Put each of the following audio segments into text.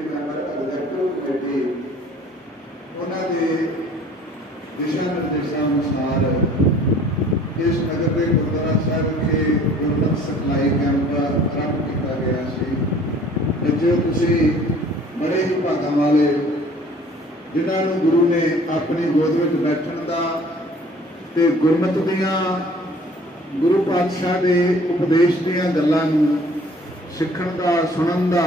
Committee member executive committee उन्होंने दिशा निर्देशानुसार इस नगर के गुरुद्वारा साहब के गुरमत सिखलाई कैंप आरंभ किया गया सी। बच्चों तुसी बड़े ही भागां वाले जिन्होंने गुरु ने अपनी गोद में बैठन का ते गुरमत दियां गुरु पातशाह के उपदेश दियां गल्लां नूं सिखण का सुनन का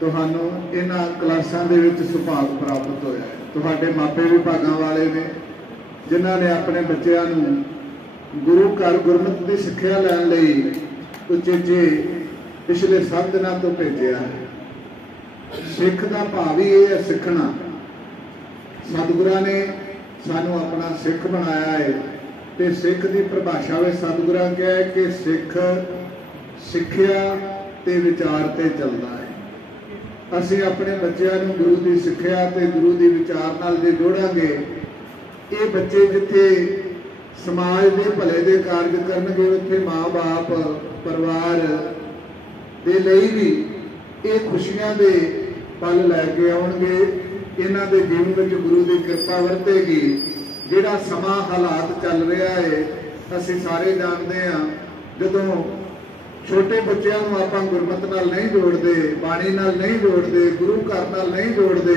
तुहानूं इन्हां क्लासां दे विच सुभाग प्राप्त होया है। तुहाडे मापे भी भागां वाले ने जिन्होंने अपने बच्चों नूं गुरु घर गुरमत की सिक्ख्या लैण लई उचेचे पिछले 7 दिनों तो भेजिया है। सिख का भाव ही यह है सिखना। सतगुरां ने सानू अपना सिख बनाया है तो सिख की परिभाषा में सतगुरां कहा है कि सिख सिक्ख्या ते विचार ते चलता है। असीं अपने बच्चों नूं गुरु की सिक्ख्या ते गुरु की विचार नाल जे जोड़ांगे ये बच्चे जिथे समाज के भले के कार्य करनगे उत्थे माँ बाप परिवार दे लई भी ये खुशियां दे पल लैके आउणगे। इन्हां दे जीवन विच गुरु की कृपा वरतेगी। जिहड़ा समा हालात चल रहा है असीं सारे जानते हैं। जदों छोटे बच्चों नूं आपां गुरमत नाल नहीं जोड़ते, बाणी नाल नहीं जोड़ते, गुरु घर नाल नहीं जोड़ते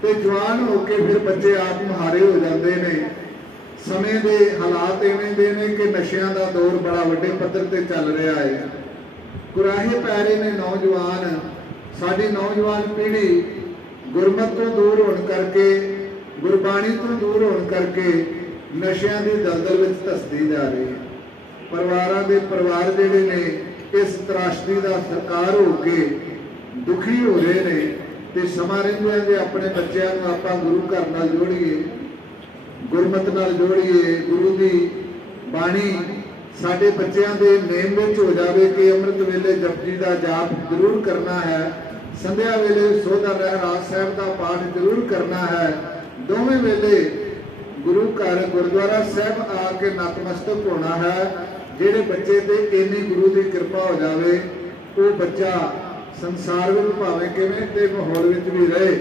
तो जवान होकर फिर बच्चे आप मुहारे हो जाते हैं। समय के हालात इवें दे ने कि नशियां दा दौर बड़ा वड्डे पद्धर ते चल रहा है। कुराहे पै रहे ने नौजवान। साडी नौजवान पीढ़ी गुरमत तो दूर होने करके गुरबाणी तो दूर होने करके नशियां की दलदल में धसदी जा रही है। परिवारां दे परिवार जिहड़े ने इस त्रासदी का शिकार होके दुखी हो रहे ने ते समा रहिंदे जे अपने बच्चों को आपां गुरु घर नाल जोड़ीए, गुरमत नाल जोड़ीए, गुरु की बाणी साडे बच्चों के नेम विच हो जाए कि अमृत वेले जपजी का जाप जरूर करना है, संध्या वेले सोधा रहरास साहब का पाठ जरूर करना है, दोवें वेले गुरु घर गुरुद्वारा साहब आके नतमस्तक होना है। जिहड़े बच्चे ते इन्नी गुरु की कृपा हो जाए वो बच्चा संसार में भावें किवें ते माहौल विच भी रहे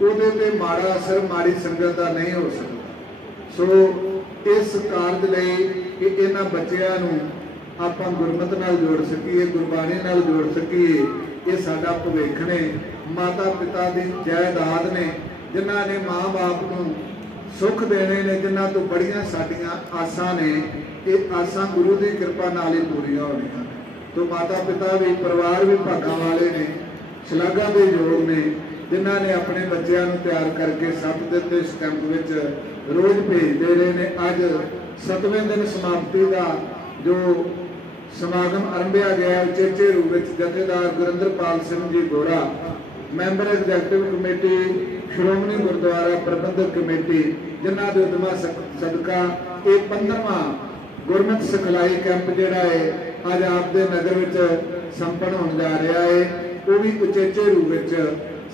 उहदे ते माड़ा असर माड़ी संगत का नहीं हो सकता। सो इस कारज लई कि इन्हां बच्चों नूं आपां गुरमत नाल जोड़ सकीए, गुरबाणी नाल जोड़ सकीए, ये साडा भविख ने। माता पिता की जायदाद ने जिन्हां ने माँ बाप नूं सुख देने ने, जिन्हां तो बड़ियां साडियां आसां ने। ये आसां गुरु की कृपा नाल ही पूरीआं होणीआं। तो माता पिता भी परिवार भी भागां वाले ने, शलाघा के योग ने जिन्हां ने अपने बच्चों को तैयार करके 7 दिन के इस कैंप विच रोज भेजते रहे ने। अज 7वें दिन समाप्ति का जो समागम आरंभिया गया उचेचे रूप में जथेदार गुरिंदरपाल सिंह जी गोरा, मैंबर एग्जीक्यूटिव कमेटी श्रोमणी गुरुद्वारा प्रबंधक कमेटी जिन्हां दे उद्यमां सदका ये 15वां गुरमत सिखलाई कैंप जिहड़ा है अज आपदे नगर विच संपन्न होने जा रहा है। वो भी उचेचे रूप में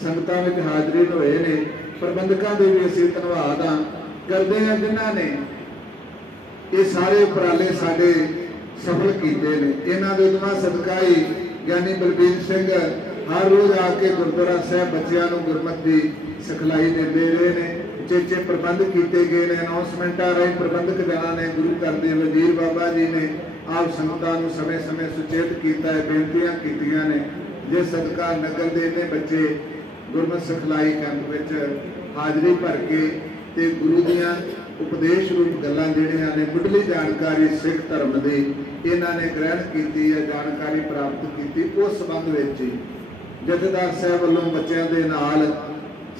संगतां विच हाज़री होए ने। प्रबंधकां दे भी असीं धन्नवाद करते हैं जिन्हां ने ये सारे उपराले साडे सफल किए ने। इन्हां दे उद्यमां सदका ही ज्ञानी बलबीर सिंह हर रोज आके गुरुद्वारा साहब बच्चों को गुरमत की सिखलाई देते रहे हैं। उचेचे प्रबंध किए गए ने। अनाउंसमेंट आ रही प्रबंधक जना ने गुरु घर के वजीर बाबा जी ने आप संगतां नूं समय समय सुचेत किया है, बेनतियां कीतियां ने। जिस सदका नगर के इन्ने बच्चे गुरमत सिखलाई कैंप विच हाज़री भर के ते गुरु दियां उपदेश रूप गल्लां जिहड़ियां ने मुढ़ली जानकारी सिख धर्म की इन्हां ने ग्रहण की है, जानकारी प्राप्त की। उस संबंध विच जथेदार साहब वालों बच्चों के नाल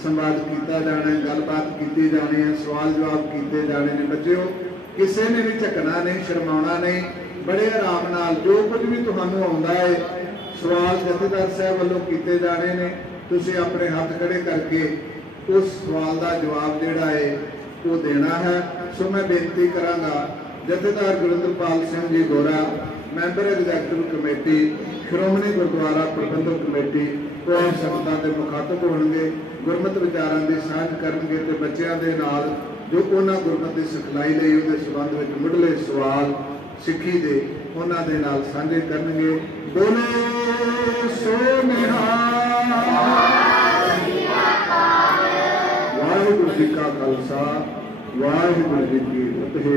संवाद किया जाना है, गलबात की जानी है, सवाल जवाब किए जाने ने। बच्चों किसी ने भी झकना नहीं, शर्माना नहीं, बड़े आराम नाल जो कुछ भी तुहानूं आउंदा है सवाल जथेदार साहब वालों किए जाने ने। तुसीं अपने हाथ खड़े करके उस सवाल का जवाब जिहड़ा है वो देना है। सो मैं बेनती करांगा जथेदार गुरिंदरपाल सिंह जी गोरा, मैंबर एग्जीक्यूटिव कमेटी श्रोमणी गुरुद्वारा प्रबंधक कमेटी वो संगतां दे मुखातब होणगे, गुरमत विचारां दी साझ करनगे ते बच्चों के नाल जो उन्हां गुरमत की सिखलाई लई उहदे संबंध विच मुढ़ले सवाल सिक्खी दे उन्हां दे नाल साझे करनगे। बोले सो निहाल। ਵਾਹਿਗੁਰੂ जी की फतेह।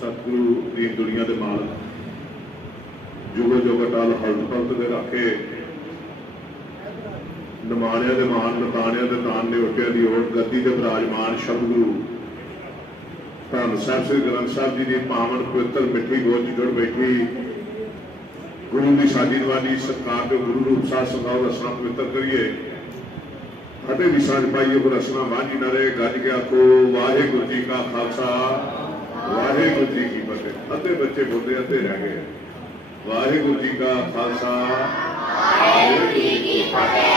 सतगुरु दी दुनिया के मालक जुगो जुग अटल हल्त पलत दे रखे नमाणिया दे मान लताणिया दे तान ने उठिया दी ओट गद्दी ते विराजमान शब्दगुरु धन साहब श्री ग्रंथ साहब जी की पावन पवित्र मिठी गोद जुड़ बैठी गुरु की साडी नवाजी सरकार के गुरु रूप साध संगाओ रसना पवित्र करिए फतेह भी साझ पाइए को रसना वांझी न रहे गज के आखो वाहिगुरू जी का खालसा वाहिगुरू जी की फतेह। अद्धे बच्चे बोलते अद्धे रह गए। वाहिगुरू जी का खालसा वाहिगुरू जी की फतेह।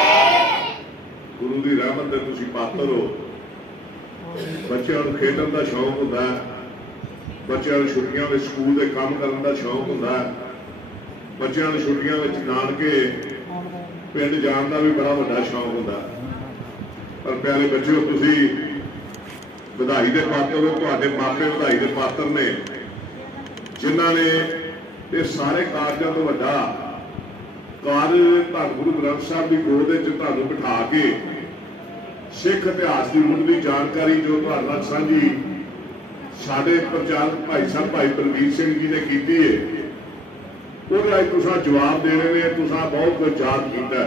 गुरु की रहमत के तुसीं पात्र हो। बच्चों को खेडन का शौक होता है, बच्चों को छुट्टियों में स्कूल के काम करने का शौक होता है, बच्चों को छुट्टियों में नानके पिंड जाने का भी बड़ा वड्डा शौक होता है। पर प्यारे बच्चों तुसीं ਵਧਾਈ ਦੇ ਪਾਤਰ ਹੋ। ਤੁਹਾਡੇ ਮਾਪੇ ਵਧਾਈ ਦੇ ਪਾਤਰ ਨੇ ਜਿਨ੍ਹਾਂ ਨੇ ਇਹ ਸਾਰੇ ਕਾਰਜਾਂ ਤੋਂ ਵੱਡਾ ਕਾਰਜ ਧੰਨ ਗੁਰੂ ਗ੍ਰੰਥ ਸਾਹਿਬ ਦੀ ਗੋਦ ਵਿੱਚ ਤੁਹਾਨੂੰ ਬਿਠਾ ਕੇ ਸਿੱਖ ਇਤਿਹਾਸ ਦੀ ਮੁੱਢਲੀ ਜਾਣਕਾਰੀ ਜੋ ਤੁਹਾਡੇ ਨਾਲ ਸਾਂਝੀ ਸਾਡੇ ਪ੍ਰਚਾਰਕ ਭਾਈ ਸਾਹਿਬ ਭਾਈ ਬਲਵੀਰ ਸਿੰਘ ਜੀ ਨੇ ਕੀਤੀ ਹੈ ਉਹਦੇ ਅੱਜ ਤੁਸੀਂ ਜਵਾਬ ਦੇਣੇ ਨੇ। ਤੁਸੀਂ ਬਹੁਤ ਕੁਝ ਯਾਦ ਕੀਤਾ।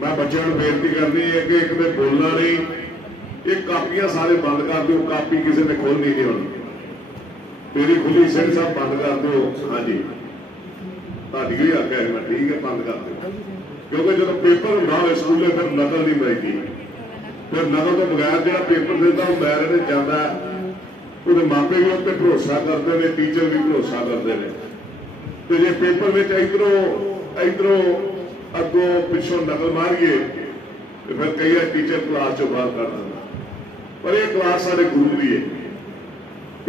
ਮੈਂ ਬੱਚਿਆਂ ਨੂੰ ਬੇਨਤੀ ਕਰਨੀ ਹੈ ਕਿ ਇੱਕ ਤੇ ਬੋਲਣਾ नहीं, ये कापियां सारे बंद कर दो। कापी किसी ने खोलनी नहीं होनी। तेरी खुली सिंह साहब बंद कर दो। हाँ जी तुहाडी भी आख्या है, मैं ठीक है बंद कर दो। क्योंकि जो पेपर होंदा होवे स्कूले फिर नकल नहीं मिलती। फिर नकल तो बगैर जो पेपर देता वो मैरिट जाता है। वो मापे भी उस पर भरोसा करते हैं, टीचर भी भरोसा करते हैं। तो जे पेपर में इधरों अगों पिछों नकल मारिए तो फिर कई टीचर क्लास चो बाहर कर देंगे। पर यह क्लास साढ़े गुरु की है।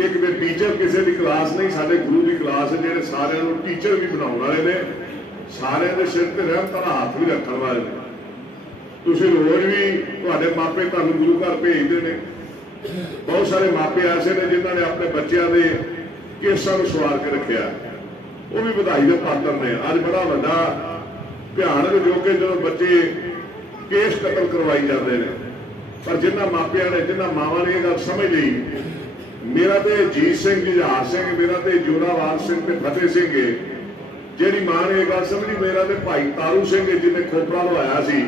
एक तो टीचर किसी की क्लास नहीं, साढ़े गुरु की क्लास है जिहड़े सारे टीचर भी बनाने वाले ने, सारे के सिर ते रहमत वाला हाथ भी रखने वाले ने। तुसीं रोज भी तुहाडे मापे तुहानूं गुरु घर भेजते हैं। बहुत सारे मापे ऐसे ने जिन्होंने अपने बच्चों के केसां नूं सवार के रखा, वो भी बधाई के पात्र ने। अज बड़ा वड्डा भयानक जो कि जो बच्चे केस कतल करवाई जाते हैं। पर जिन्होंने मापिया ने जिन्होंने मावां ने यह गल समझ ली, मेरा तो जीत सिंह जुझार सिंह, मेरा तो जोरावर सिंह ते फतेह सिंह है। जिहड़ी मां ने यह गल समझी मेरा तो भाई तारू सिंह है जिन्हें खोपड़ा लवाया सी।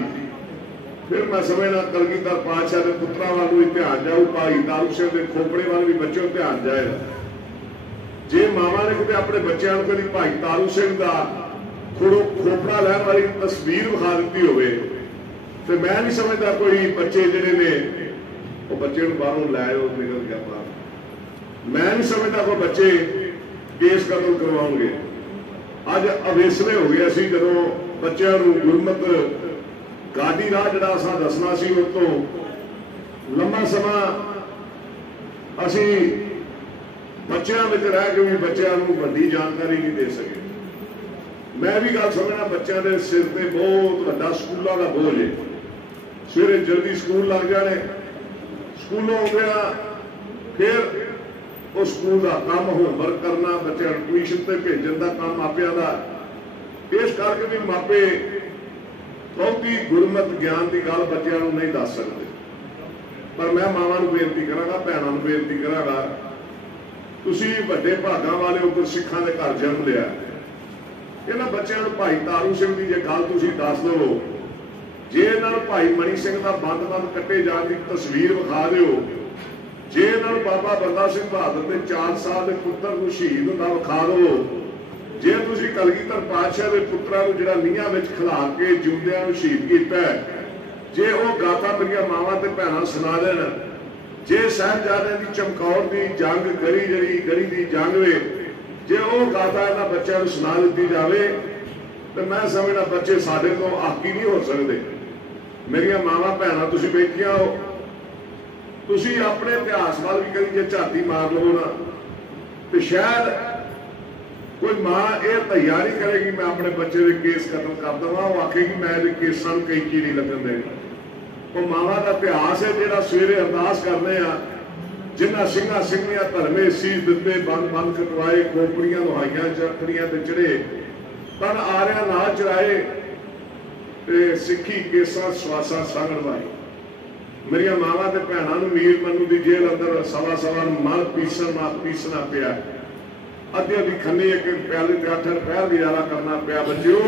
फिर मैं समझना कलगीधर पातशाह के पुत्रा वाल भी ध्यान जाऊ, भाई तारू सिंह के खोपड़े वाल भी बच्चों ध्यान जाएगा। जे मावां ने किते अपने बच्चों को कभी भाई तारू सिंह का खोपड़ा लैण वाली तस्वीर विखा दी होवे तो मैं नहीं समझता कोई बच्चे जिहड़े ने वो बच्चे बाहरों लाओ निकल गया बाहर। मैं नहीं समझता कोई बच्चे केस कतल करवाओगे। अज अवेसले हो गया सी जो बच्चों को गुरमत गाड़ी राह जिहड़ा असां दसना सी उस तो लंबा समा असी बच्चों में रह के भी बच्चों को वड्डी जानकारी नहीं दे सके। मैं भी गल समझना बच्चों के सिर पर बहुत वड्डा स्कूलों का बोझ है। सवेरे जल्दी स्कूल लग जाने, स्कूलों गया फिर उस स्कूल का काम होमवर्क करना, बच्चों ट्यूशन से भेजन का काम मापिया का। इस करके भी मापे बहुती गुरमत ज्ञान की गल बच्चों को नहीं दस सकते। पर मैं मावां नूं बेनती करांगा, भैणां नूं बेनती करांगा, तुसीं वड्डे भागां वाले हो, सिखां दे घर जन्म लिया। इन्हां बच्चों को भाई तारू सिंह की जे गल तुसीं दस दो, जे इन्हां नूं भाई मनी सिंह का बंद बंद कट्टे जाने की तस्वीर विखा दिओ, जे इन्हां नूं बाबा बंदा सिंह बहादुर के 4 साल के पुत्र को शहीद होंदा विखा दो, जे तुसीं कलगीधर पातशाह के पुत्रा को जिहड़ा नीहां विच खिला के जिउंदिआं नूं शहीद कीता है, जे वो गाथा मेरियां मावां ते भैणां सुना देण, जे साहिबजादिआं दी चमकौर की जंग गरी की जंग वे जे वो गाथा इन्हां बच्चों को सुना दी जाए तो मैं समझना बच्चे साडे तो आकी नहीं हो सकते। मेरिया मावां भैणां तुसीं बैठियां हो, तुसीं अपने इतिहास वाल भी कभी जे झाती मार लो ना तो शायद कोई मां ये तैयारी करेगी मैं अपने बच्चे के केस खत्म कर देवां, वो आखेगी मैं केसां नूं कैंची नहीं लगन देनी। वो मावां का इतिहास है जिहड़ा सवेरे अरदास करने आ, जिन्हां सिंघां सिंघियां धर्मे सीस दिते बंद बंद कटवाए खोपड़ियां लुहाइयां चरखड़ियां ते चढ़े तन आरिया ना चराए ते सिੱਖੀ केसां सवासां सांगणवाए मेरिया मावां ते भैणां नूं मीर मनु दी जेल अंदर सवा सवा मल पीसना पिया अद्धे अद्धी खन्नी एक प्याले ते 8 रुपए गुजारा करना पिया बच्चों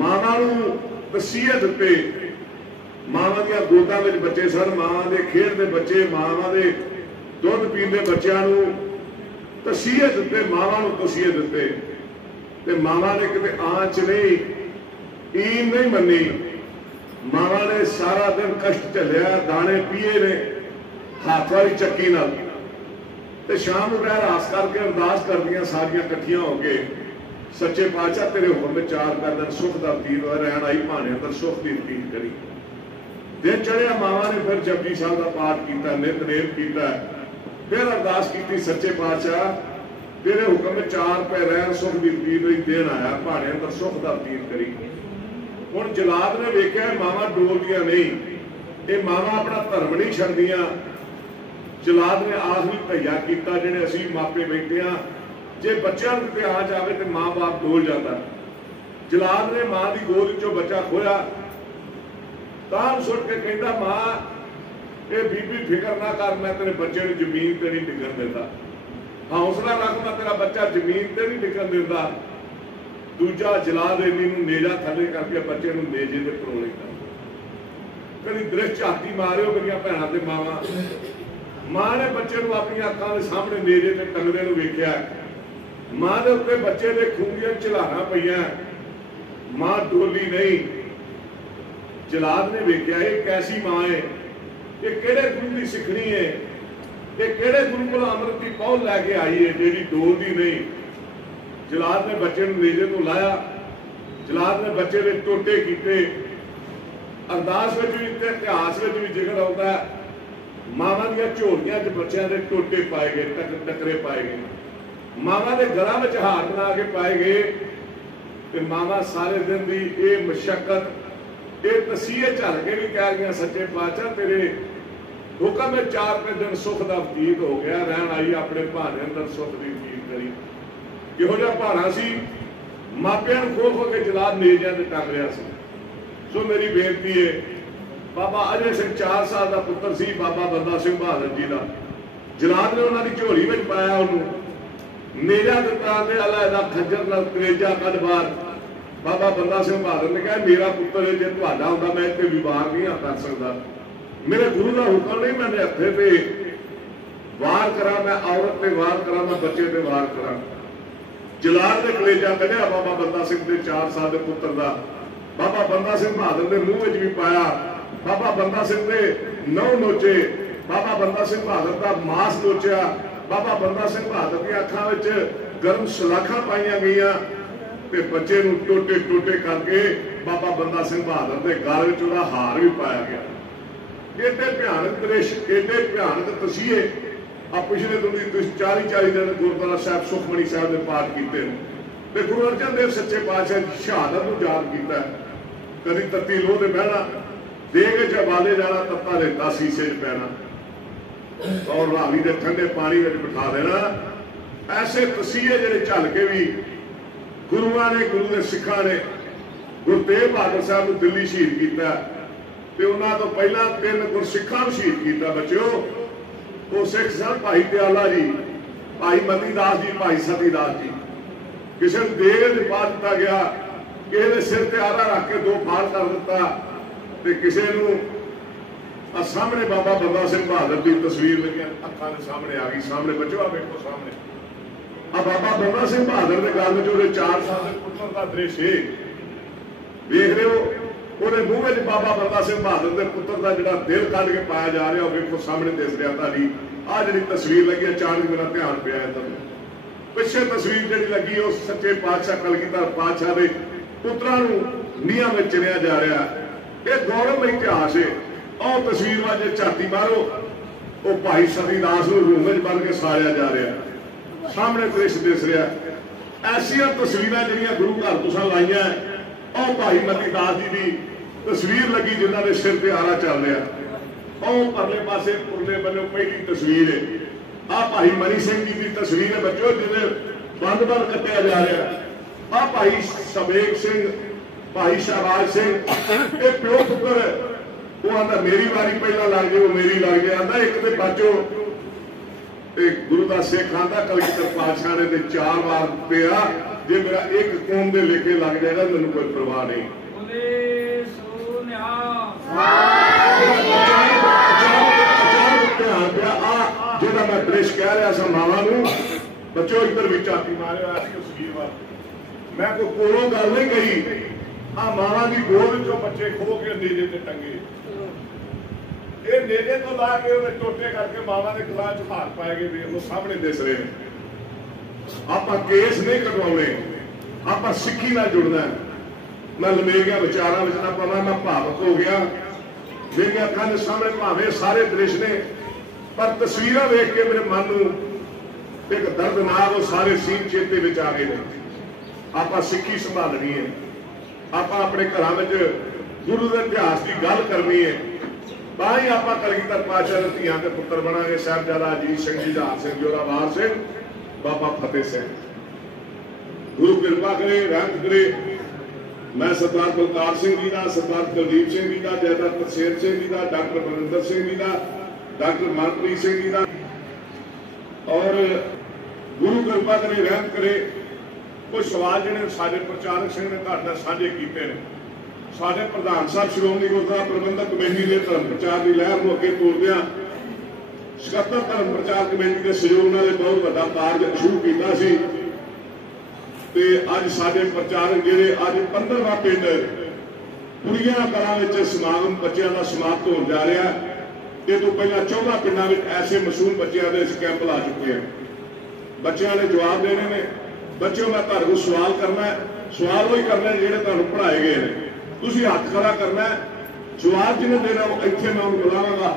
मावां नूं वसीयत ते मावां दियां गोदां विच बच्चे सन मावां दे खेडदे बच्चे मावां दे दुध पींदे बच्चों नूं तसीयत ते मावां नूं तसीयत दित्ते ते मावां ने किते आंच नहीं ईम नहीं मनी मावां ने सारा दिन कष्ट झलिया दाने पीए ने हाथ वाली चक्की नाल ते शाम नूं रहरास करके अरदास करदियां सारियां इकट्ठियां हो के सच्चे पातशाह तेरे हुक्म में 4 पैदल सुख दा तीर रहन आई भाने अंदर सुख दी तीर करी दिन चढ़िया मावां ने फिर जपजी साहब का पाठ किया नितनेम किया फिर अरदास की सच्चे पातशाह तेरे हुक्म में 4 पै रहन सुख दी तीर देन आया भाने अंदर सुख दा तीर करी हुण जलाद ने वेख्या मावां डोलदियां नहीं ये मावां अपना धर्म नहीं छड्डदियां जलाद ने आखिरी भैया किया जिहड़े असीं मापे बैठे हाँ जे बच्चों को किते आ जाए तो माँ बाप डोल जाता जलाद ने माँ की गोद चो बच्चा खोया तां सुट के कहता माँ ये बीबी फिक्र ना कर मैं तेरे बच्चे को जमीन ते नहीं डिगन देता हौसला रख मैं तेरा बच्चा जमीन ते नहीं डिगन देता दूजा जलाद इन्नी नेजा थले करके बच्चे को नेजे के परोले कर कभी दृश्य झाती मारियो मेरिया भैणां ते मावां मां ने बच्चे को अपनी अखां के सामने नेजे ते टंगदे नूं वेख्या मां दे उत्ते बच्चे दे खूंगियां झलारां पईयां मां डोली नहीं जलाद ने वेख्या ये कैसी मां है ये किहड़े गुरु की सिखनी है ये किहड़े गुरु को अमृत की पौल लैके आई है जिहड़ी डोलदी नहीं जलाद ने बच्चे नेजे तो लाया जलाद ने बच्चे के टोटे किए अरदास में भी इतिहास में भी जिक्र आता है मावां दी झोलियां च बच्चों के टोटे पाए गए टकरे पाए गए मावां के गला में हार बना के पाए गए तो मावां सारे दिन की ये मशक्कत ये तसीहे झल के भी कह गई सच्चे पातशाह तेरे हुक्म में 4 दिन सुख का बतीत हो गया रहन आई अपने भाने अंदर सुख की बतीत करी किहो जिहा भाना सी मापियां खो खो के जलाद नेजियां ते टंग रहा सी सो मेरी बेनती है बाबा अजय सिंह 4 साल का पुत्र सी बाबा बंदा सिंह बहादुर जी का जलाद ने उन्होंने झोली में पाया उन्होंने नेजा दिता ते अलहदा खज्जर नाल कलेजा कद बार बाबा बंदा सिंह बहादुर ने कहा मेरा पुत्र है जे तुहाडा हुंदा मैं इत्थे विवार नहीं कर सकता मेरे गुरु का हुक्म नहीं मैंने हथे पे वार करा मैं औरत पे वार करा मैं बच्चे पे वार करा जलाद ने कलेजा कढ़िया बाबा बंदा सिंह के 4 साल के पुत्र का बाबा बंदा सिंह बहादुर के मूँह में भी पाया बाबा बंदा सिंह ने नौ नोचे बाबा बंदा सिंह बहादुर का मांस नोचिया बाबा बंदा सिंह बहादुर की अखां विच गर्म सलाखा पाई गई बच्चे नूं टोटे टोटे करके बाबा बंदा सिंह बहादुर के गल विच उहदा हार भी पाया गया एडे भयानक दृश्य एडे भयानक तसीहे आ पिछले दिन 40 दिन गुरुद्वारा साहब सुखमणी साहब के पाठ किए गुरु अर्जन देव सच्चे पातशाह शहादत को याद किया कभी तत्ती लोह से बहना दे के चबाले जाना तत्ता रेता शीशे च पैना और रावी के ठंडे पानी में बिठा देना ऐसे तसीहे जिहड़े झल के भी गुरुआ ने गुरु के सिखा ने गुरु तेग बहादुर साहब को दिल्ली शहीद किया उन्होंने तो पहला 3 गुरसिखा शहीद किया बच्चों वो सिख सन भाई दयाला जी भाई मती दास जी भाई सती दास जी किसी देग पा दिता गया किसी के सिर ते आरा रख के 2 फाड़ कर दिता ते किसी सामने बाबा बंदा सिंह बहादुर की तस्वीर लगी अखां के सामने आ गई सामने बच्चों आ देखो सामने आ बाबा बंदा सिंह बहादुर के गल में 4 साल के पुत्र का दृश्य देख रहे हो ਉਹਦੇ ਮੂੰਹ ਵਿੱਚ ਬਾਬਾ ਬੰਦਾ ਸਿੰਘ ਬਹਾਦਰ ਦੇ ਪੁੱਤਰ ਦਾ ਜਿਹੜਾ ਦਿਲ ਕੱਢ ਕੇ ਪਾਇਆ ਜਾ ਰਿਹਾ ਉਹ ਵੇਖੋ ਸਾਹਮਣੇ ਦਿਸ ਰਿਹਾ ਤੁਹਾਡੀ ਆ ਜਿਹੜੀ ਤਸਵੀਰ ਲੱਗੀ ਅਚਾਨਕ ਮੇਰਾ ਧਿਆਨ ਪਿਆ ਇੱਧਰ ਪਿੱਛੇ ਤਸਵੀਰ ਜਿਹੜੀ ਲੱਗੀ ਉਹ ਸੱਚੇ ਪਾਤਸ਼ਾਹ ਕਲਗੀਧਰ ਪਾਤਸ਼ਾਹ ਦੇ ਪੁੱਤਰਾਂ ਨੂੰ ਨੀਹਾਂ ਵਿੱਚ ਚਿਣਿਆ ਜਾ ਰਿਹਾ ਇਹ ਗੌਰਵਮਈ ਇਤਿਹਾਸ ਹੈ ਉਹ ਤਸਵੀਰ ਵਾਜੇ ਝਾਤੀ ਮਾਰੋ ਉਹ ਭਾਈ ਸਤੀ ਦਾਸ ਨੂੰ ਰੂਮ ਵਿੱਚ ਬੰਨ ਕੇ ਸਾੜਿਆ ਜਾ ਰਿਹਾ ਸਾਹਮਣੇ ਦ੍ਰਿਸ਼ ਦਿਸ ਰਿਹਾ ਐਸੀਆਂ ਤਸਵੀਰਾਂ ਜਿਹੜੀਆਂ ਗੁਰੂ ਘਰ ਤੁਸੀਂ ਲਾਈਆਂ ਉਹ ਭਾਈ ਮਤੀ ਦਾਸ ਜੀ ਦੀ तस्वीर लगी जिन्होंने सिर पर आरा चल रहा ਉਹ ਪਰਲੇ ਪਾਸੇ ਪੁਰਲੇ ਬੰਨੇ ਪਹਿਲੀ ਤਸਵੀਰ ਹੈ। ਆ ਭਾਈ ਮਨੀ ਸਿੰਘ ਜੀ ਦੀ ਤਸਵੀਰ ਹੈ ਬੱਚੋ, ਜਿਹਦੇ ਬੰਦ ਕੱਟਿਆ ਜਾ ਰਿਹਾ। ਆ ਭਾਈ ਸਮੇਕ ਸਿੰਘ, ਭਾਈ ਸ਼ਹਬਾਜ਼ ਸਿੰਘ, ਇਹ ਪਿਓ ਪੁੱਤਰ। ਉਹ ਆਂਦਾ ਮੇਰੀ ਵਾਰੀ ਪਹਿਲਾਂ ਲੱਗ ਜਾਏ, ਉਹ ਮੇਰੀ ਲੱਗ ਗਿਆ। ਆਂਦਾ ਇੱਕ ਤੇ ਬਾਜੋ ਤੇ ਗੁਰੂ ਦਾ ਸਿੱਖ ਆਂਦਾ ਕਲਗੀਧਰ ਪਾਤਸ਼ਾਹ ਨੇ ਤੇ 4 ਵਾਰ ਪਿਆ, ਜੇ ਮੇਰਾ ਇੱਕ ਕੌਮ ਦੇ ਲੇਖੇ ਲੱਗ ਜਾਏਗਾ ਮੈਨੂੰ ਕੋਈ ਪਰਵਾਹ ਨਹੀਂ। ਧਿਆਨ ਪਿਆ ਆ ਜਿਹੜਾ ਮੈਂ ਦ੍ਰਿਸ਼ ਕਹਿ ਰਿਹਾ ਸਾਂ ਮਾਵਾਂ ਨੂੰ, ਬੱਚੋ ਇੱਧਰ ਵੀ ਝਾਤੀ ਮਾਰਿਆ ਸੀ ਉਸ ਵੀਰਵਾਰ। ਮੈਂ ਕੋਈ ਕੋਲੋਂ ਗੱਲ ਨਹੀਂ ਕਹੀ, ਆ ਮਾਵਾਂ ਦੀ ਗੋਦ ਚੋਂ ਬੱਚੇ ਖੋ ਕੇ ਨੇਜੇ ਤੇ ਟੰਗੇ। ਇਹ ਨੇਜੇ ਤੋਂ ਲਾ ਕੇ ਉਹਨੇ ਟੋਟੇ ਕਰਕੇ ਮਾਵਾਂ ਦੇ ਗਲਾਂ 'ਚ ਹਾਰ ਪਾਏ ਗਏ, ਵੇਖ ਲੋ ਸਾਹਮਣੇ ਦਿਸ ਰਹੇ ਨੇ। ਆਪਾਂ ਕੇਸ ਨਹੀਂ ਕਢਵਾਉਣੇ, ਆਪਾਂ ਸਿੱਖੀ ਨਾਲ ਜੁੜਨਾ। ਮੈਂ ਲੰਮੇ ਗਿਆ ਵਿਚਾਰਾਂ ਵਿੱਚ ਨਾ ਪਵਾਂ, ਮੈਂ ਭਾਵਕ ਹੋ ਗਿਆ। ਮੇਰੀਆਂ ਅੱਖਾਂ ਦੇ ਸਾਹਮਣੇ ਭਾਵੇਂ ਸਾਰੇ ਦ੍ਰਿਸ਼ ਨੇ, ਪਰ ਤਸਵੀਰਾਂ ਵੇਖ ਕੇ ਮੇਰੇ ਮਨ ਨੂੰ ਇੱਕ ਦਰਦਨਾਕ ਉਹ ਸਾਰੇ ਸੀਨ ਚੇਤੇ ਵਿੱਚ ਆ ਗਏ ਨੇ। ਆਪਾਂ ਸਿੱਖੀ ਸੰਭਾਲਣੀ ਹੈ, ਆਪਾਂ ਆਪਣੇ ਘਰਾਂ ਵਿੱਚ ਗੁਰੂ ਦੇ ਇਤਿਹਾਸ ਦੀ ਗੱਲ ਕਰਨੀ ਹੈ, ਤਾਂ ਹੀ ਆਪਾਂ ਕਲਗੀਧਰ ਪਾਤਸ਼ਾਹ ਦੇ ਧੀਆਂ ਤੇ ਪੁੱਤਰ ਬਣਾਂਗੇ। ਸਾਹਿਬਜ਼ਾਦਾ ਅਜੀਤ ਸਿੰਘ ਜੀ, ਜਹਾਰ ਸਿੰਘ, ਜੋਰਾਵਰ ਸਿੰਘ, ਬਾਬਾ ਫਤਿਹ ਸਿੰਘ। ਗੁਰੂ ਕਿਰਪਾ ਕਰੇ, ਰਹਿਮਤ ਕਰੇ। ਮੈਂ ਸਰਦਾਰ ਬਲਕਾਰ ਸਿੰਘ ਜੀ ਦਾ, ਸਰਦਾਰ ਕੁਲਦੀਪ ਸਿੰਘ ਜੀ ਦਾ, ਜੈਦਾਰ ਤਰਸੇਮ ਸਿੰਘ ਜੀ ਦਾ, ਡਾਕਟਰ ਬਰਿੰਦਰ ਸਿੰਘ ਜੀ ਦਾ, ਡਾਕਟਰ ਮਨਪ੍ਰੀਤ ਸਿੰਘ ਜੀ ਦਾ, ਔਰ ਗੁਰੂ ਕਿਰਪਾ ਕਰੇ, ਰਹਿਮਤ ਕਰੇ। ਕੁਝ ਸਵਾਲ ਜਿਹੜੇ ਸਾਡੇ ਪ੍ਰਚਾਰਕ ਸਿੰਘ ਨੇ ਤੁਹਾਡੇ ਨਾਲ ਸਾਂਝੇ ਕੀਤੇ ਨੇ। ਸਾਡੇ ਪ੍ਰਧਾਨ ਸਾਹਿਬ ਸ਼੍ਰੋਮਣੀ ਗੁਰਦੁਆਰਾ ਪ੍ਰਬੰਧਕ ਕਮੇਟੀ ਦੇ ਧਰਮ ਪ੍ਰਚਾਰ ਦੀ ਲਹਿਰ ਨੂੰ ਅੱਗੇ ਤੋਰਦਿਆਂ 77 ਧਰਮ ਪ੍ਰਚਾਰ ਕਮੇਟੀ ਦੇ ਸਹਿਯੋਗ ਨਾਲ ਬਹੁਤ ਵੱਡਾ ਕਾਰਜ ਸ਼ੁਰੂ ਕੀਤਾ ਸੀ। ਤੇ ਅੱਜ ਸਾਡੇ ਪ੍ਰਚਾਰਕ ਜਿਹੜੇ ਅੱਜ 15ਵਾਂ ਪਿੰਡ ਕੁੜੀਆਂ ਕਲਾਂ ਵਿੱਚ ਸਮਾਗਮ ਬੱਚਿਆਂ ਦਾ ਸਮਾਪਤ ਹੋਣ ਜਾ ਰਿਹਾ। ਇਹ ਤੋਂ ਪਹਿਲਾਂ 14 ਪਿੰਡਾਂ ਵਿੱਚ ਐਸੇ ਮਾਸੂਮ ਬੱਚਿਆਂ ਦੇ ਕੈਂਪ ਲਾ ਚੁੱਕੇ ਹਨ। ਬੱਚਿਆਂ ਨੇ ਜਵਾਬ ਦੇਣੇ ਨੇ। ਬੱਚਿਓ, ਮੈਂ ਤੁਹਾਡੇ ਕੋਲ ਸਵਾਲ ਕਰਨਾ ਹੈ, ਸਵਾਲ ਉਹੀ ਕਰਨਾ ਜਿਹੜੇ ਤੁਹਾਨੂੰ ਪੜ੍ਹਾਏ ਗਏ ਨੇ। ਤੁਸੀਂ ਹੱਥ ਖੜਾ ਕਰਨਾ ਹੈ, ਜਵਾਬ ਜਿਹਨੇ ਦੇਣਾ ਇੱਥੇ ਮੈਂ ਉਹਨੂੰ ਬੁਲਾਵਾਂਗਾ।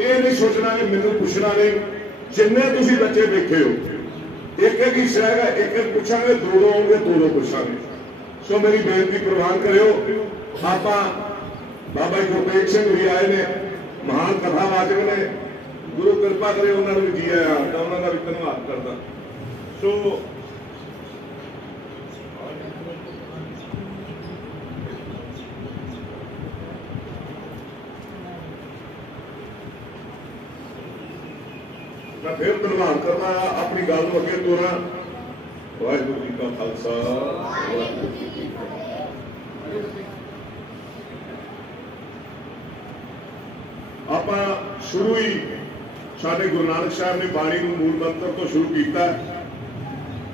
ਇਹ ਨਹੀਂ ਸੋਚਣਾ ਕਿ ਮੈਨੂੰ ਪੁੱਛਣਾ ਨਹੀਂ। ਜਿੰਨੇ ਤੁਸੀਂ ਬੱਚੇ ਦੇਖੇ ਹੋ, ਇੱਕ ਇੱਕ ਹਿੱਸਾ ਹੈਗਾ, ਇੱਕ ਇੱਕ ਪੁੱਛਾਂਗੇ, ਦੋ ਆਉਣਗੇ, ਦੋ ਪੁੱਛਾਂਗੇ। ਸੋ ਮੇਰੀ ਬੇਨਤੀ ਪ੍ਰਵਾਨ ਕਰਿਓ। ਆਪਾਂ ਬਾਬਾ ਗੁਰਤੇਗ ਸਿੰਘ ਵੀ ਆਏ ਨੇ, ਮਹਾਨ ਕਥਾਵਾਚਕ ਨੇ। ਗੁਰੂ ਕਿਰਪਾ ਕਰੇ ਉਹਨਾਂ ਨੂੰ ਵੀ ਜੀ ਆਇਆ, ਤਾਂ ਉਹਨਾਂ ਦਾ ਵੀ ਧੰਨਵਾਦ ਕਰਦਾ। ਸੋ मैं फिर धन्यवाद करना अपनी गल को अगे तोड़ा। वाहिगुरू जी का खालसा, वाहिगुरू जी की फतेह। आप शुरू ही साडे गुरु नानक साहब ने बाणी को मूल मंत्र तो शुरू किया।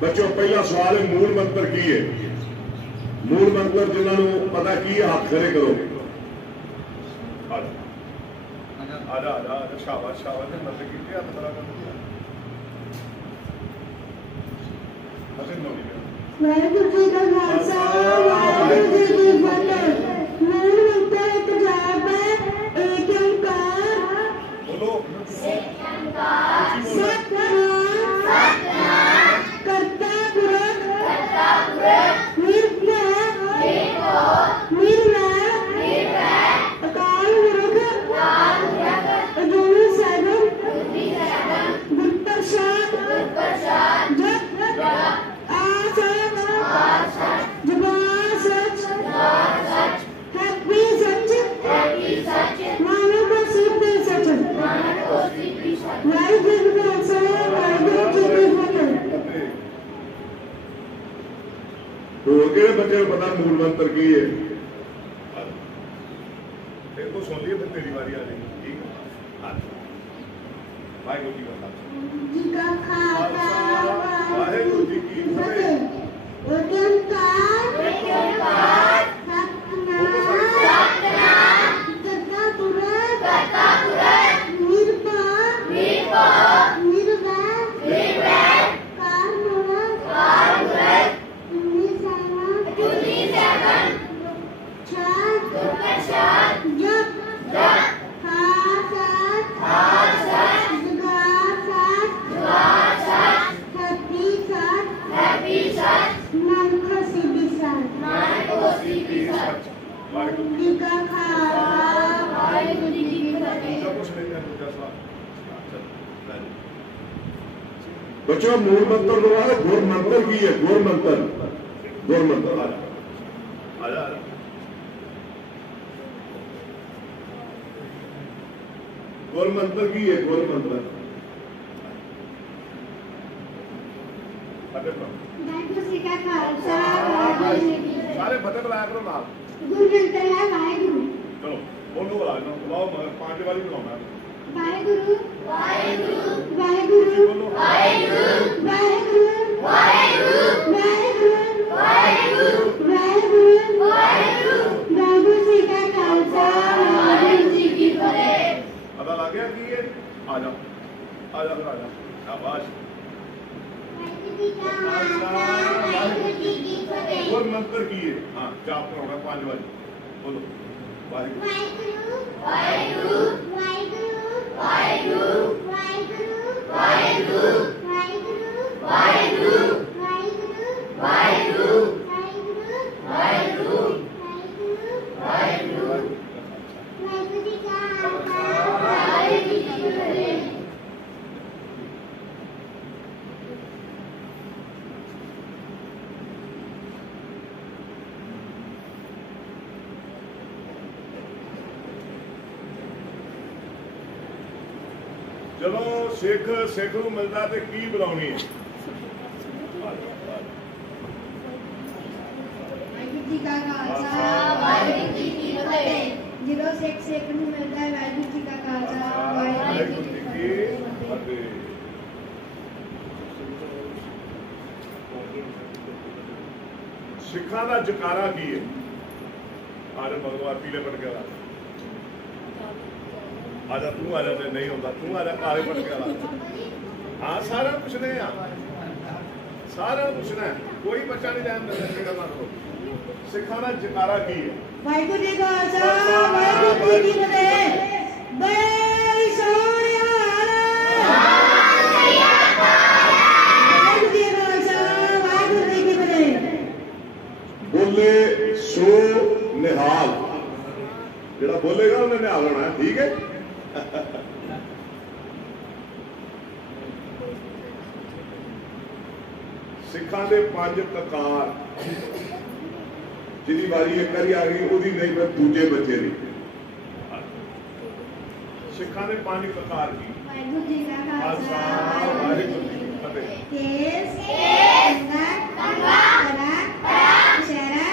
बच्चों, पहला सवाल है मूल मंत्र की है? मूल मंत्र जिन्होंने पता की है हाथ खड़े करो। शाबाश शाबाश मतलब की वाहिगुरू जी का खालसा, वाहिगुरू जी की फतेह। मूल मंत्र एक जाप है, एक ओंकार। बोलो। सतनाम करता पुरख निर्भय अकाल पुरख अजूनी सैगम गुर प्रसाद जप जबान सच हैप्पी सच मानो को सिद्धि सच। वाहिगुरू जी का खालसा, वाहिगुरू जी की फतेह। तो किहड़े बच्चे को पता मूल मंत्र की है? एक को सुन लिए, फिर तेरी बारी आ जाएगी। ठीक है, वाहिगुरू जी का खालसा, वाहिगुरू जी की फतेह। एक ओंकार सतनाम करता पुरख निर्भय अकाल पुरख अजूनी सैगम गुर प्रसाद जप हैप्पी सच नाम को बच्चों मूल मंत्र तो है, गुर मंत्र की है, गुर मंत्र, गुर मंत्र आ गुर मंत्र की है, गुर मंत्र वाहिगुरू जी का खालसा वाहिगुरू जी की फतेह। सारे फतेह बुलाया करो नाल। गुरु मंत्र है वाहिगुरू। चलो बोलो बुलाओ मगर 5 वाली बुलाओ। वाहिगुरू वाहिगुरू वाहिगुरू वाहिगुरू वाहिगुरू वाहिगुरू वाहिगुरू वाहिगुरू वाहिगुरू जी का खालसा वाहिगुरू जी की फतेह। पता लग गया कि ये आ जाओ फिर आ जाओ शाबाश। वाहिगुरू जी का खालसा वाहिगुरू जी की फतेह। गुर मंत्र की है। हाँ जाप कराओगे 5 वाली बोलो। वाहिगुरू वाहिगुरू वाहिगुरू वाहिगुरू वाहिगुरू वाहिगुरू वाहिगुरू वाहिगुरू वाहिगुरू वाहिगुरू वाहिगुरू वाहिगुरू वाहिगुरू जी का खालसा वाहिगुरू जी की फतेह। चलो सिख सिख नूं मिलदा ते की बुलाउणी है। वाहिगुरू जी का खालसा वाहिगुरू जी की फतेह। ਜਦੋਂ ਸਿੱਖ ਨੂੰ ਮਿਲਦਾ ਹੈ ਵਾਹਿਗੁਰੂ ਜੀ ਕਾ ਖਾਲਸਾ ਵਾਹਿਗੁਰੂ ਜੀ ਕੀ ਫਤਿਹ। सिखा का जकारा की है। आजा भगवान पीले पटके वाला आजा तू आ जा, नहीं होता तू आ जा काले पटके वाला। हाँ सारा पूछने सारा पूछना है, कोई बच्चा नहीं जान देना करो। सिखा का जकारा की है। ਵਾਹਿਗੁਰੂ ਜੀ ਕਾ ਖਾਲਸਾ ਵਾਹਿਗੁਰੂ ਜੀ ਕੀ ਫਤਿਹ। ਬੜੇ ਸੋਹਣਿਆ ਵਾਹਿਗੁਰੂ ਜੀ ਕਾ ਖਾਲਸਾ ਵਾਹਿਗੁਰੂ ਜੀ ਕੀ ਫਤਿਹ। बोले सो निहाल, जेड़ा बोलेगा उन्हें निहाल होना है, ठीक है। सिखा दे 5 ककार, जिदी बारी एक बारी आ गई ओदी नहीं, मैं दूजे बच्चे नहीं। सिखा दे 5 ककार की। ਵਾਹਿਗੁਰੂ ਜੀ ਕਾ ਖਾਲਸਾ वाहिगुरू जी की फतेह। ਕੇਸ ਕੰਗਾ ਕਰਾ ਇਸ਼ਾਰਾ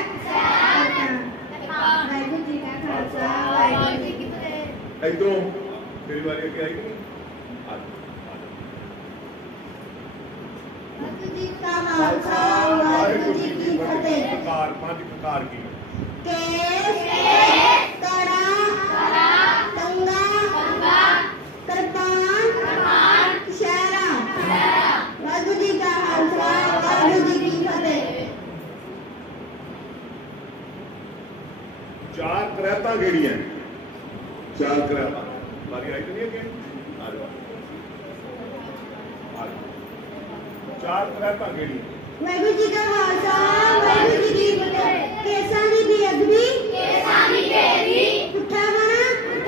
ਵਾਹਿਗੁਰੂ ਜੀ ਕਾ ਖਾਲਸਾ ਵਾਹਿਗੁਰੂ ਜੀ ਕੀ ਫਤਿਹ। इधरों तेरी बारी क्या आई? ਵਾਹਿਗੁਰੂ ਜੀ ਕਾ ਖਾਲਸਾ ਵਾਹਿਗੁਰੂ ਜੀ ਕੀ ਫਤਿਹ। ककार 5 ककार की। ਕੇਸ ਕੜਾ ਕੰਗਾ ਕਿਰਪਾਨ ਇਸ਼ਾਰਾ ਵਾਹਿਗੁਰੂ ਜੀ ਕਾ ਖਾਲਸਾ ਵਾਹਿਗੁਰੂ ਜੀ ਕੀ ਫਤਿਹ। 4 करैता केड़ियां? 4 करैता बारी आई तो नहीं है। आ जाओ 4 करैता केड़ियां? ਵਾਹਿਗੁਰੂ ਜੀ ਕਾ ਖਾਲਸਾ ਵਾਹਿਗੁਰੂ ਜੀ ਕੀ ਫਤਿਹ। ਕੇਸਾਂ ਦੀ ਬੇਅਦਬੀ ਪੁੱਠਾ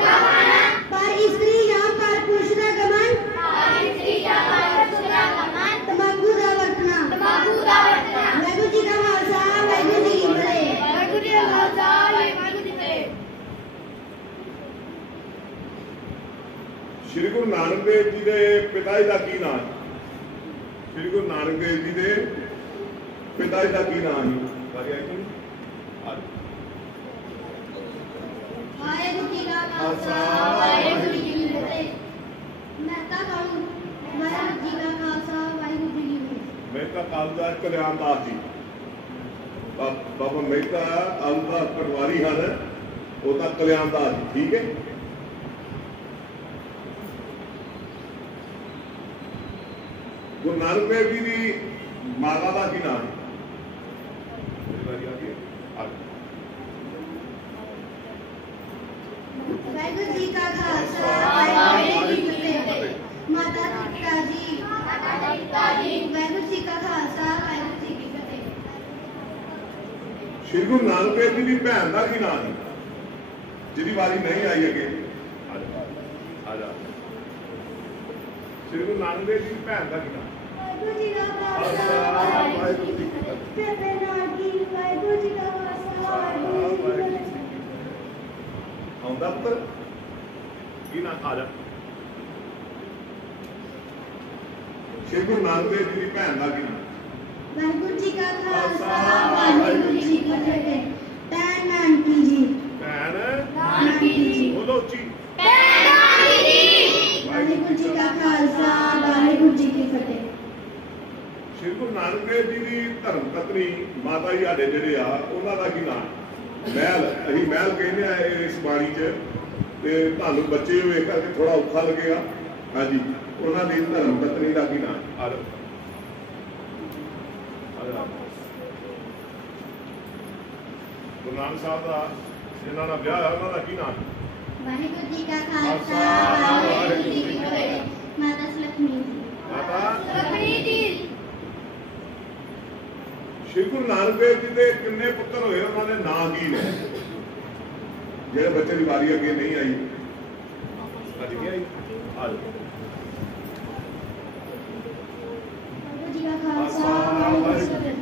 ਖਾਣਾ ਪਰ ਇਸਤਰੀ ਜਾਂ ਪਰ ਪੁਰਸ਼ ਦਾ ਗਮਨ ਤੰਬਾਕੂ ਦਾ ਵਰਤਣਾ। ਵਾਹਿਗੁਰੂ ਜੀ ਕਾ ਖਾਲਸਾ ਵਾਹਿਗੁਰੂ ਜੀ ਕੀ ਫਤਿਹ। श्री गुरु नानक देव जी के पिता जी का की नाम? श्री गुरु नानक देव जी के पिता जी का की नाम है? बारी आई तो नहीं? आ जाओ। ਵਾਹਿਗੁਰੂ ਜੀ ਕਾ ਖਾਲਸਾ ਵਾਹਿਗੁਰੂ ਜੀ ਕੀ ਫਤਿਹ। ਮਹਿਤਾ ਕਾਲੂ ਵਾਹਿਗੁਰੂ ਜੀ ਕਾ ਖਾਲਸਾ ਵਾਹਿਗੁਰੂ ਜੀ ਕੀ ਫਤਿਹ। मेहता कालदास कल्याण दास जी, बाबा मेहता कालदास पटवारी हैं, वो तो कल्याण दास जी, ठीक है। गुरु नानक देव जी की माता का की नाम है? ਵਾਹਿਗੁਰੂ ਜੀ ਕਾ ਖਾਲਸਾ ਵਾਹਿਗੁਰੂ ਜੀ ਕੀ ਫਤਿਹ। ਮਾਤਾ ਪਿਤਾ ਜੀ ਵਾਹਿਗੁਰੂ ਜੀ ਕਾ ਖਾਲਸਾ ਵਾਹਿਗੁਰੂ ਜੀ ਕੀ ਫਤਿਹ। श्री गुरु नानक देव जी की भैन का की नाम है, जिहदी वारी नहीं आई अगे? आ जा। श्री गुरु नानक देव जी की भैन का की नाम? ਵਾਹਿਗੁਰੂ ਜੀ ਦਾ ਖਾਲਸਾ ਖਾਲਸਾ ਵਾਹਿਗੁਰੂ ਜੀ ਕੀ ਫਤਿਹ। ਬੇਬੇ ਨਾਨਕੀ ਵਾਹਿਗੁਰੂ ਜੀ ਦਾ ਖਾਲਸਾ ਵਾਹਿਗੁਰੂ ਜੀ ਕੀ ਫਤਿਹ। ਆਉਂਦਾ ਪੁੱਤਰ ਕੀ ਨਾ ਆ ਜਾ। ਸ਼੍ਰੀ ਗੁਰੂ ਨਾਨਕ ਦੇਵ ਜੀ ਦੀ ਭੈਣ ਦਾ ਕੀ ਨਾਮ? ਵਾਹਿਗੁਰੂ ਜੀ ਕਾ ਖਾਲਸਾ ਵਾਹਿਗੁਰੂ ਜੀ ਕੀ ਫਤਿਹ। ਭੈਣ ਨਾਨਕੀ ਜੀ। ਭੈਣ ਨਾਨਕੀ ਜੀ। ਬੋਲੋ ਉੱਚੀ। ਵਾਹਿਗੁਰੂ ਜੀ ਕਾ ਖਾਲਸਾ ਵਾਹਿਗੁਰੂ ਜੀ ਕੀ ਫਤਿਹ। ਸ਼੍ਰੀ ਗੁਰੂ ਨਾਨਕ ਦੇਵ ਜੀ ਦੀ ਧਰਮ ਪਤਨੀ ਮਾਤਾ ਜੀ ਸਾਡੇ ਜਿਹੜੇ ਆ ਉਹਨਾਂ ਦਾ ਕੀ ਨਾਮ? ਮਹਿਲ, ਅਸੀਂ ਮਹਿਲ ਕਹਿੰਦੇ ਆ ਇਸ ਬਾਣੀ 'ਚ, ਤੇ ਤੁਹਾਨੂੰ ਬੱਚੇ ਵੇਖ ਕਰਕੇ ਥੋੜਾ ਔਖਾ ਲੱਗੇਗਾ। ਹਾਂਜੀ, ਉਹਨਾਂ ਦੀ ਧਰਮ ਪਤਨੀ ਦਾ ਕੀ ਨਾਮ? ਗੁਰੂ ਨਾਨਕ ਸਾਹਿਬ ਦਾ ਜਿਹਨਾਂ ਨਾਲ ਵਿਆਹ ਹੋਇਆ ਉਹਨਾਂ ਦਾ ਕੀ ਨਾਮ? ਵਾਹਿਗੁਰੂ ਜੀ ਕਾ ਖਾਲਸਾ ਵਾਹਿਗੁਰੂ ਜੀ ਕੀ ਫਤਿਹ। ਮਾਤਾ ਲక్ష్ਮੀ ਜੀ। ਮਾਤਾ ਲక్ష్ਮੀ ਜੀ। ਸ਼੍ਰੀ ਗੁਰੂ ਨਾਨਕ ਦੇਵ ਜੀ ਦੇ ਕਿੰਨੇ ਪੁੱਤਰ ਹੋਏ, ਉਹਨਾਂ ਦੇ ਨਾਂ ਕੀ ਨੇ? ਜਿਹੜੇ ਬੱਚੇ ਦੀ ਵਾਰੀ ਅੱਗੇ ਨਹੀਂ ਆਈ, ਅੱਜ ਕੀ ਆਈ? ਆ ਜਾਓ। ਵਾਹਿਗੁਰੂ ਜੀ ਕਾ ਖਾਲਸਾ ਵਾਹਿਗੁਰੂ ਜੀ ਕੀ ਫਤਿਹ।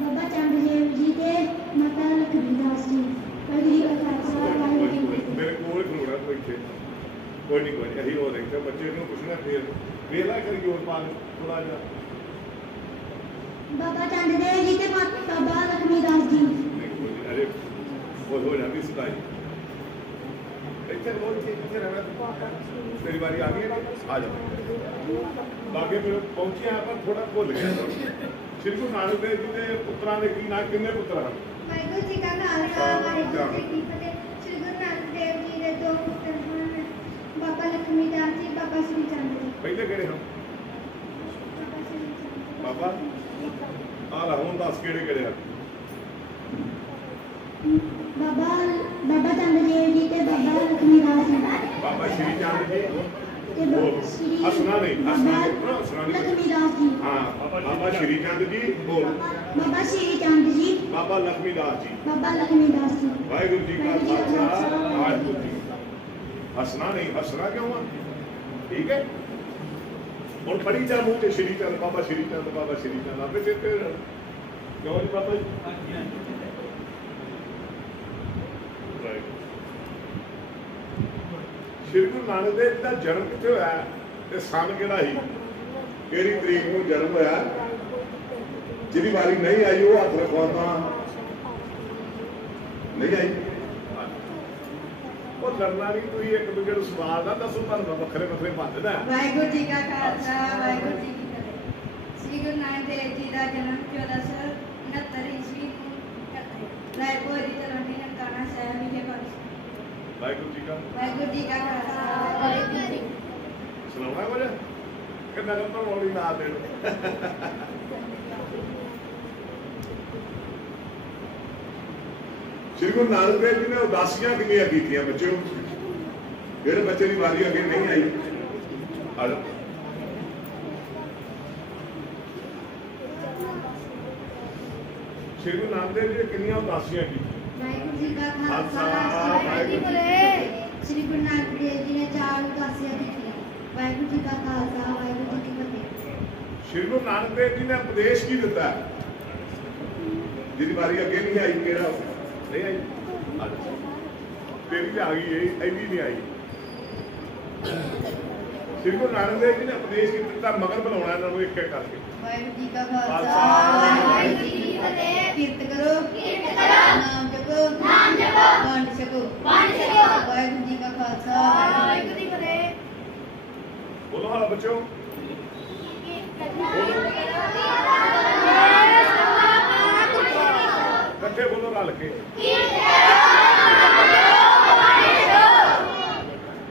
ਬਾਬਾ ਚੰਦ ਦੇਵ ਜੀ ਤੇ ਮਾਤਾ ਲక్ష్ਮੀ ਦਾਸ ਜੀ। ਵਾਹਿਗੁਰੂ ਜੀ ਕਾ ਖਾਲਸਾ ਵਾਹਿਗੁਰੂ ਜੀ ਕੀ ਫਤਿਹ। ਮੇਰੇ ਕੋਲ ਖਲੋਣਾ ਤੂੰ ਇੱਥੇ। ਕੋਈ ਨਹੀਂ ਅਸੀਂ ਉਹ ਦੇਖਦੇ ਬੱਚੇ ਨੂੰ ਪੁੱਛਣਾ ਫੇਰ ਵੇਲਾ ਕਰੀ ਹੋਰ ਪਾ ਥੋੜਾ ਜਿਹਾ। ਬਾਬਾ ਚੰਦ ਦੇਵ ਜੀ ਤੇ ਬਾਬਾ ਲక్ష్ਮੀ ਦਾਸ ਜੀ। ਅਰੇ ਹੋ ਜਾਂਦੀ ਸਦਾਈ ਇੱਥੇ ਬੋਲ ਕੇ ਕਿੱਥੇ ਰਹਿਣਾ? ਤੇਰੀ ਵਾਰੀ ਆ ਗਈ ਹੈ, ਆ ਜਾ। ਲਾਗੇ ਮੇਰੇ ਪਹੁੰਚਿਆ ਪਰ ਥੋੜਾ ਭੁੱਲ ਗਿਆ। ਸ਼੍ਰੀ ਗੁਰੂ ਨਾਨਕ ਦੇਵ ਜੀ ਦੇ ਪੁੱਤਰਾਂ ਦੇ ਕੀ ਨਾਂ? ਕਿੰਨੇ ਪੁੱਤਰ ਹਨ? ਵਾਹਿਗੁਰੂ ਜੀ ਕਾ ਖਾਲਸਾ ਵਾਹਿਗੁਰੂ ਜੀ ਕੀ ਫਤਿਹ। ਸ਼੍ਰੀ ਗੁਰੂ ਨਾਨਕ ਦੇਵ ਜੀ ਦੇ ਦੋ ਪੁੱਤਰ ਹਨ, ਬਾਬਾ ਲక్ష్ਮੀ ਦਾਸ ਜੀ, ਬਾਬਾ ਸ੍ਰੀ ਚੰਦ ਜੀ। ਪਹਿਲੇ ਕਿਹੜੇ ਹਨ? ਬਾਬਾ ਆ ਹੁਣ ਦੱਸ ਕਿਹੜੇ ਕਿਹੜੇ ਹਨ? ਬਾਬਾ ਚੰਦ ਦੇਵ ਜੀ ਤੇ ਬਾਬਾ ਲక్ష్ਮੀ ਦਾਸ ਜੀ। ਬਾਬਾ ਸ਼੍ਰੀ ਚੰਦ ਜੀ ਤੇ ਸ੍ਰੀ ਹੱਸਣਾ ਨਹੀਂ, ਹੱਸਣਾ ਨਹੀਂ, ਹੱਸਣਾ ਨਹੀਂ। ਲక్ష్ਮੀ ਦਾਸ ਜੀ। ਹਾਂ, ਬਾਬਾ ਸ਼੍ਰੀ ਚੰਦ ਜੀ ਬੋਲ। ਬਾਬਾ ਸ਼੍ਰੀ ਚੰਦ ਜੀ। ਬਾਬਾ ਲక్ష్ਮੀ ਦਾਸ ਜੀ। ਬਾਬਾ ਲక్ష్ਮੀ ਦਾਸ ਜੀ। ਵਾਹਿਗੁਰੂ ਜੀ ਕਾ ਖਾਲਸਾ ਵਾਹਿਗੁਰੂ ਜੀ। ਹੱਸਣਾ ਨਹੀਂ, ਹੱਸਣਾ ਕਿਉਂ ਆ? ਠੀਕ ਹੈ, ਹੁਣ ਫੜੀ ਜਾ ਮੂੰਹ ਤੇ ਸ਼੍ਰੀ ਚੰਦ, ਬਾਬਾ ਸ਼੍ਰੀ ਚੰਦ, ਬਾਬਾ ਸ਼੍ਰੀ ਚੰਦ ਆਪੇ ਚੇਤੇ ਕਿਉਂ ਜੀ ਬਾਬਾ ਜੀ? ਸ਼੍ਰੀ ਗੁਰੂ ਨਾਨਕ ਦੇਵ ਜੀ ਦਾ ਜਨਮ ਕਿੱਥੇ ਹੋਇਆ ਤੇ ਸੰਨ ਕਿਹੜਾ ਸੀ? ਕਿਹੜੀ ਤਰੀਕ ਨੂੰ ਜਨਮ ਹੋਇਆ? ਜਿਹਦੀ ਵਾਰੀ ਨਹੀਂ ਆਈ ਉਹ ਹੱਥ ਰੱਖੋ ਤਾਂ ਨਹੀਂ ਆਈ। ਉਹ ਲੜਨਾ ਨਹੀਂ, ਤੁਸੀਂ ਇੱਕ ਦੂਜੇ ਨੂੰ ਸਵਾਲ ਦਾ ਦੱਸੋ, ਤੁਹਾਨੂੰ ਵੱਖਰੇ ਵੱਖਰੇ ਭੱਜਦਾ। ਵਾਹਿਗੁਰੂ ਜੀ ਕਾ ਖਾਲਸਾ ਵਾਹਿਗੁਰੂ ਜੀ ਕੀ ਫਤਿਹ। ਸ੍ਰੀ ਗੁਰੂ ਨਾਨਕ ਦੇਵ ਜੀ ਦਾ ਜਨਮ 1469 ਈਸਵੀ ਨੂੰ ਰਾਏਪੁਰ ਦੀ ਤਲਵੰਡੀ ਨਨਕਾਣਾ ਸਾਹਿਬ ਵਿਖੇ ਹੋਇਆ। ਵਾਹਿਗੁਰੂ ਜੀ ਕਾ ਵਾਹਿਗੁਰੂ ਜੀ ਕਾ ਖਾਲਸਾ ਵਾਹਿਗੁਰੂ ਜੀ ਸੁਣਾਉਣਾ ਕੁਝ ਕਿੰਨਾ ਕੁ ਤਾਂ ਮੌਲੀ ਨਾ ਦੇਣ। ਸ਼੍ਰੀ ਗੁਰੂ ਨਾਨਕ ਦੇਵ ਜੀ ਨੇ ਉਦਾਸੀਆਂ ਕਿੰਨੀਆਂ ਕੀਤੀਆਂ ਬੱਚਿਓ? ਜਿਹੜੇ ਬੱਚੇ ਦੀ ਵਾਰੀ ਅੱਗੇ ਨਹੀਂ ਆਈ ਆ ਜਾਓ। ਸ਼੍ਰੀ ਗੁਰੂ ਨਾਨਕ ਦੇਵ ਜੀ ਨੇ ਕਿੰਨੀਆਂ ਉਦਾਸੀਆਂ ਕੀਤੀਆਂ? ਵਾਹਿਗੁਰੂ ਜੀ ਕਾ ਖਾਲਸਾ ਵਾਹਿਗੁਰੂ ਜੀ ਕੀ ਫਤਿਹ। ਸ਼੍ਰੀ ਗੁਰੂ ਨਾਨਕ ਦੇਵ ਜੀ ਨੇ 4 ਉਦਾਸੀਆਂ ਕੀਤੀਆਂ। ਵਾਹਿਗੁਰੂ ਜੀ ਕਾ ਖਾਲਸਾ ਵਾਹਿਗੁਰੂ ਜੀ ਕੀ ਫਤਿਹ। ਸ਼੍ਰੀ ਗੁਰੂ ਨਾਨਕ ਦੇਵ ਜੀ ਨੇ ਉਪਦੇਸ਼ ਕੀ ਦਿੱਤਾ? ਜਿਹਦੀ ਵਾਰੀ ਅੱਗੇ ਨਹੀਂ ਆਈ, ਕਿਹੜਾ ਨਹੀਂ ਆਈ? ਤੇਰੀ ਆ ਗਈ, ਇਹ ਵੀ ਨਹੀਂ ਆਈ। ਸ਼੍ਰੀ ਗੁਰੂ ਨਾਨਕ ਦੇਵ ਜੀ ਨੇ ਉਪਦੇਸ਼ ਕੀ ਦਿੱਤਾ? ਮਗਰ ਬਣਾਉਣਾ ਇਹਨਾਂ ਨੂੰ ਇੱਕ ਇੱਕ ਕਰਕੇ। ਵਾਹਿਗੁਰੂ ਜੀ ਕਾ ਖਾਲਸਾ ਵਾਹਿਗੁਰੂ ਜੀ ਕੀ ਫਤਿਹ। ਕਿਰਤ ਕਰੋ, ਨਾਮ ਜਪੋ, ਵੰਡ ਛਕੋ। ਵਾਹਿਗੁਰੂ ਜੀ ਕਾ ਖਾਲਸਾ ਵਾਹਿਗੁਰੂ ਜੀ ਕੀ ਫਤਿਹ। ਬੋਲੋ ਹਾਲਾ ਬੱਚਿਓ। ਇਕੱਠੇ ਬੋਲੋ ਰਲ ਕੇ।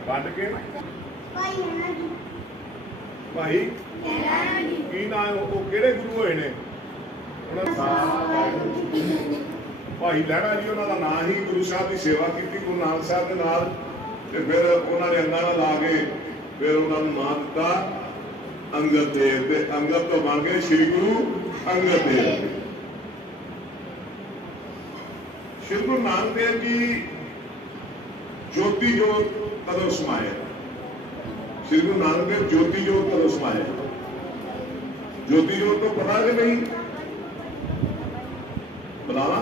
ਵੰਡ ਕੇ। ਭਾਈ ਹੈ ਜੀ। ਭਾਈ ਕੀ ਨਾਮ? ਉਹ ਕਿਹੜੇ ਗੁਰੂ ਹੋਏ ਨੇ? ਉਹਨਾਂ ਦਾ ਭਾਈ ਲਹਿਣਾ ਜੀ, ਉਹਨਾਂ ਦਾ ਨਾਂ ਹੀ। ਗੁਰੂ ਸਾਹਿਬ ਦੀ ਸੇਵਾ ਕੀਤੀ ਗੁਰੂ ਨਾਨਕ ਸਾਹਿਬ ਦੇ ਨਾਲ, ਤੇ ਫਿਰ ਉਹਨਾਂ ਨੇ ਅੰਗਾਂ ਨਾਲ ਲਾ ਕੇ ਫਿਰ ਉਹਨਾਂ ਨੂੰ ਨਾਂ ਦਿੱਤਾ ਅੰਗਦ ਦੇਵ, ਤੇ ਅੰਗਦ ਤੋਂ ਬਣ ਗਏ ਸ਼੍ਰੀ ਗੁਰੂ ਅੰਗਦ ਦੇਵ। ਸ਼੍ਰੀ ਗੁਰੂ ਨਾਨਕ ਦੇਵ ਜੀ ਜੋਤੀ ਜੋਤ ਕਦੋਂ ਸਮਾਏ? ਸ਼੍ਰੀ ਗੁਰੂ ਨਾਨਕ ਦੇਵ ਜੋਤੀ ਜੋਤ ਕਦੋਂ ਸਮਾਏ? ज्योति जोत तो पता कि नहीं बुलावा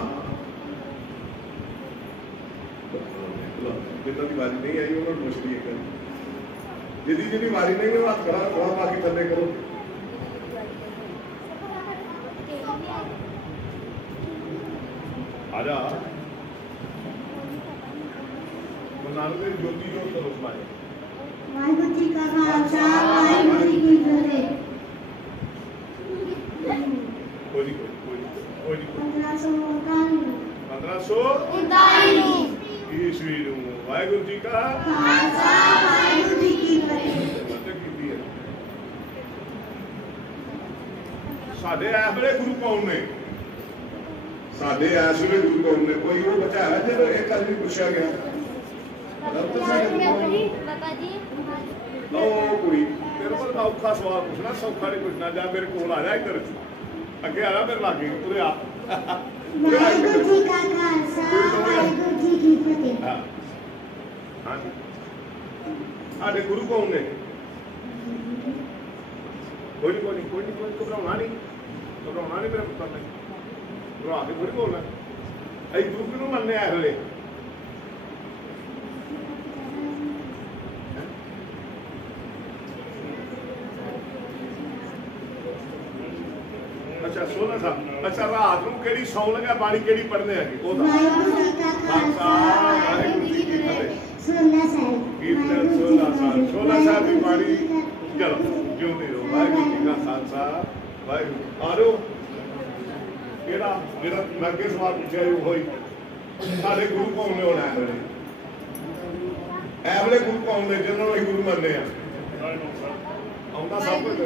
जिन्हों की बारी नहीं आई उन्होंने मुश्किल है जिदी जिदी बारी नहीं है हाथ खड़ा थोड़ा बाकी थले करो आजा नानक देव ज्योति जोत करो तुम्हारे वाहिगुरु जी का खालसा वाहिगुरु जी की फतेह। कोई 1549 ईस्वी वाहिगुरु जी का खालसा वाहिगुरु जी की फतेह। साडे इस वेले गुरु कौन ने साडे इस वेले गुरु कौन ने कोई वो बच्चा है जो एक आदमी पूछा गया लो कोई तेरे पर औखा सवाल पूछना सौखा नहीं पूछना जा मेरे को आ जा इधर अगे आ मेरे लागे तुरे आ वाहिगुरु जी का खालसा वाहिगुरु जी की फतेह। हाँ जी साडे गुरु कौन ने कोई नहीं घबराना नहीं मेरे पुत्र ने घबरा के थोड़ी बोलना अं गुरु किनू मनने इस वेले अच्छा 16 साल अच्छा रात को केड़ी सौ लगा बाणी केड़ी पढ़ने है वो वाहिगुरु जी का खालसा वाहिगुरु जी की फतेह। 16 साल कीर्तन 16 साल की बाणी चलो जिंदी रहो वाहिगुरु जी का खालसा वाहिगुरु आरो केड़ा मेरा मैं के सवाल पूछा है वही सारे गुरु कौन ने होना है एवले गुरु कौन ने जिन्होंने वही गुरु मानने हैं आउंदा सब कुछ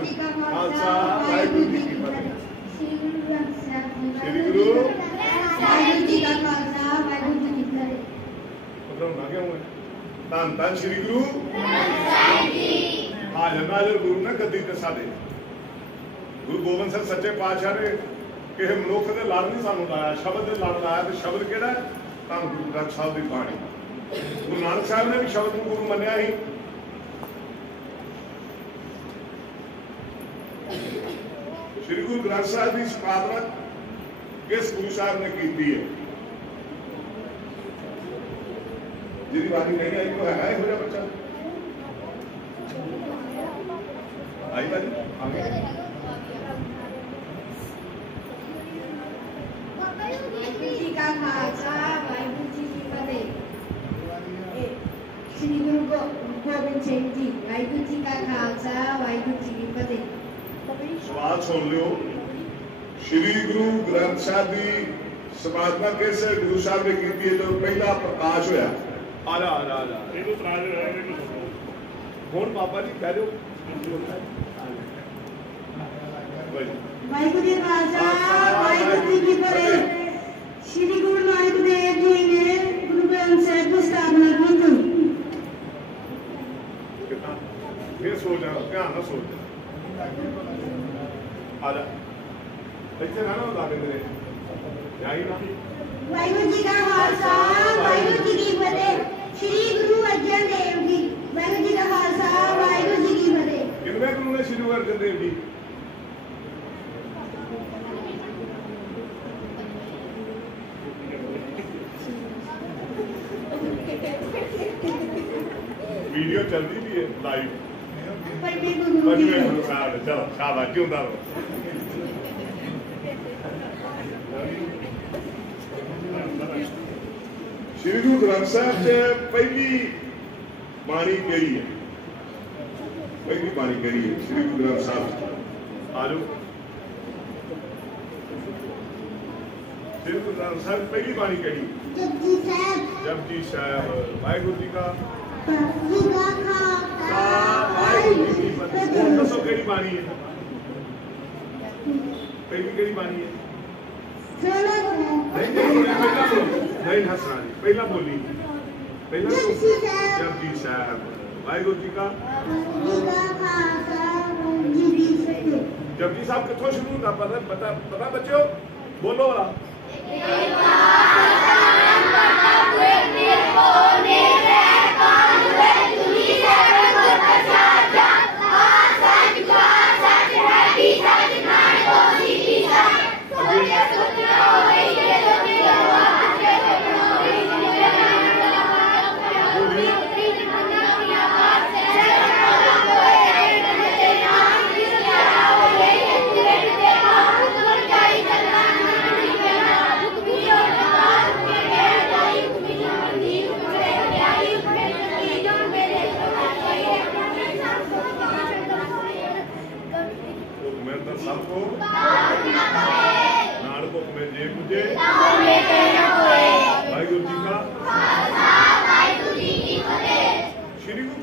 खालसा वाहिगुरु जी की फतेह। श्री गुरु वाहिगुरु जी का खालसा वाहिगुरु जी की फतेह। मतलब ना क्या हुआ धन धन श्री गुरु हाजर नाजर गुरु ने गद्दी ते साडे गुरु गोबिंद सिंह सच्चे पातशाह ने किसी मनुख के लड़ नहीं सानू लाया शब्द के लड़ लाया तो शब्द केड़ा धन गुरु ग्रंथ साहब की बाणी गुरु नानक साहब ने भी शब्द को गुरु मन्निया ही श्री गुरु ग्रंथ साहब की स्थापना किस गुरु साहब ने की है जिदी बानी नहीं आई तो है हो जा बच्चा आई बाजी आगे वाहिगुरु जी का खालसा वाहिगुरु जी की फतेह। श्री गुरु गोबिंद सिंह जी वाहिगुरु जी का खालसा वाहिगुरु जी की फतेह। सवाल सुन लियो श्री गुरु ग्रंथ साहब की स्थापना किस गुरु साहब ने की है जो पहला प्रकाश होया आजा आजा आजा हुण बाबा जी कह दो वाहिगुरु जी का खालसा वाहिगुरु जी की फतेह। श्री गुरु नानक देव जी ने गुरु ग्रंथ साहब की स्थापना की थी। फिर सोच ध्यान ना सोच आजा इतने ना बता दे मेरे जाई ना वाहिगुरु जी का खालसा वाहिगुरु जी की फतेह। श्री गुरु अर्जन देव जी वाहिगुरु जी का खालसा वाहिगुरु जी की फतेह। कितने गुरु ने श्री गुरु अर्जन देव जी वीडियो चलती भी है लाइव चलो शाबाश जिंदा रहो श्री गुरु ग्रंथ साहब च पहली बाणी केड़ी है पहली बाणी केड़ी है श्री गुरु ग्रंथ साहब आ जाओ श्री गुरु ग्रंथ साहब पहली बाणी केड़ी जपजी साहब वाहिगुरु जी का वाहिगुरु जी की फतेह। दसो केड़ी बाणी है पहली केड़ी बाणी है नहीं हंसना जी पहला बोली पहला जपजी साहब वाहिगुरु जी का जपजी साहब कितों शुरू होता पता बच्चों बोलो वाला सच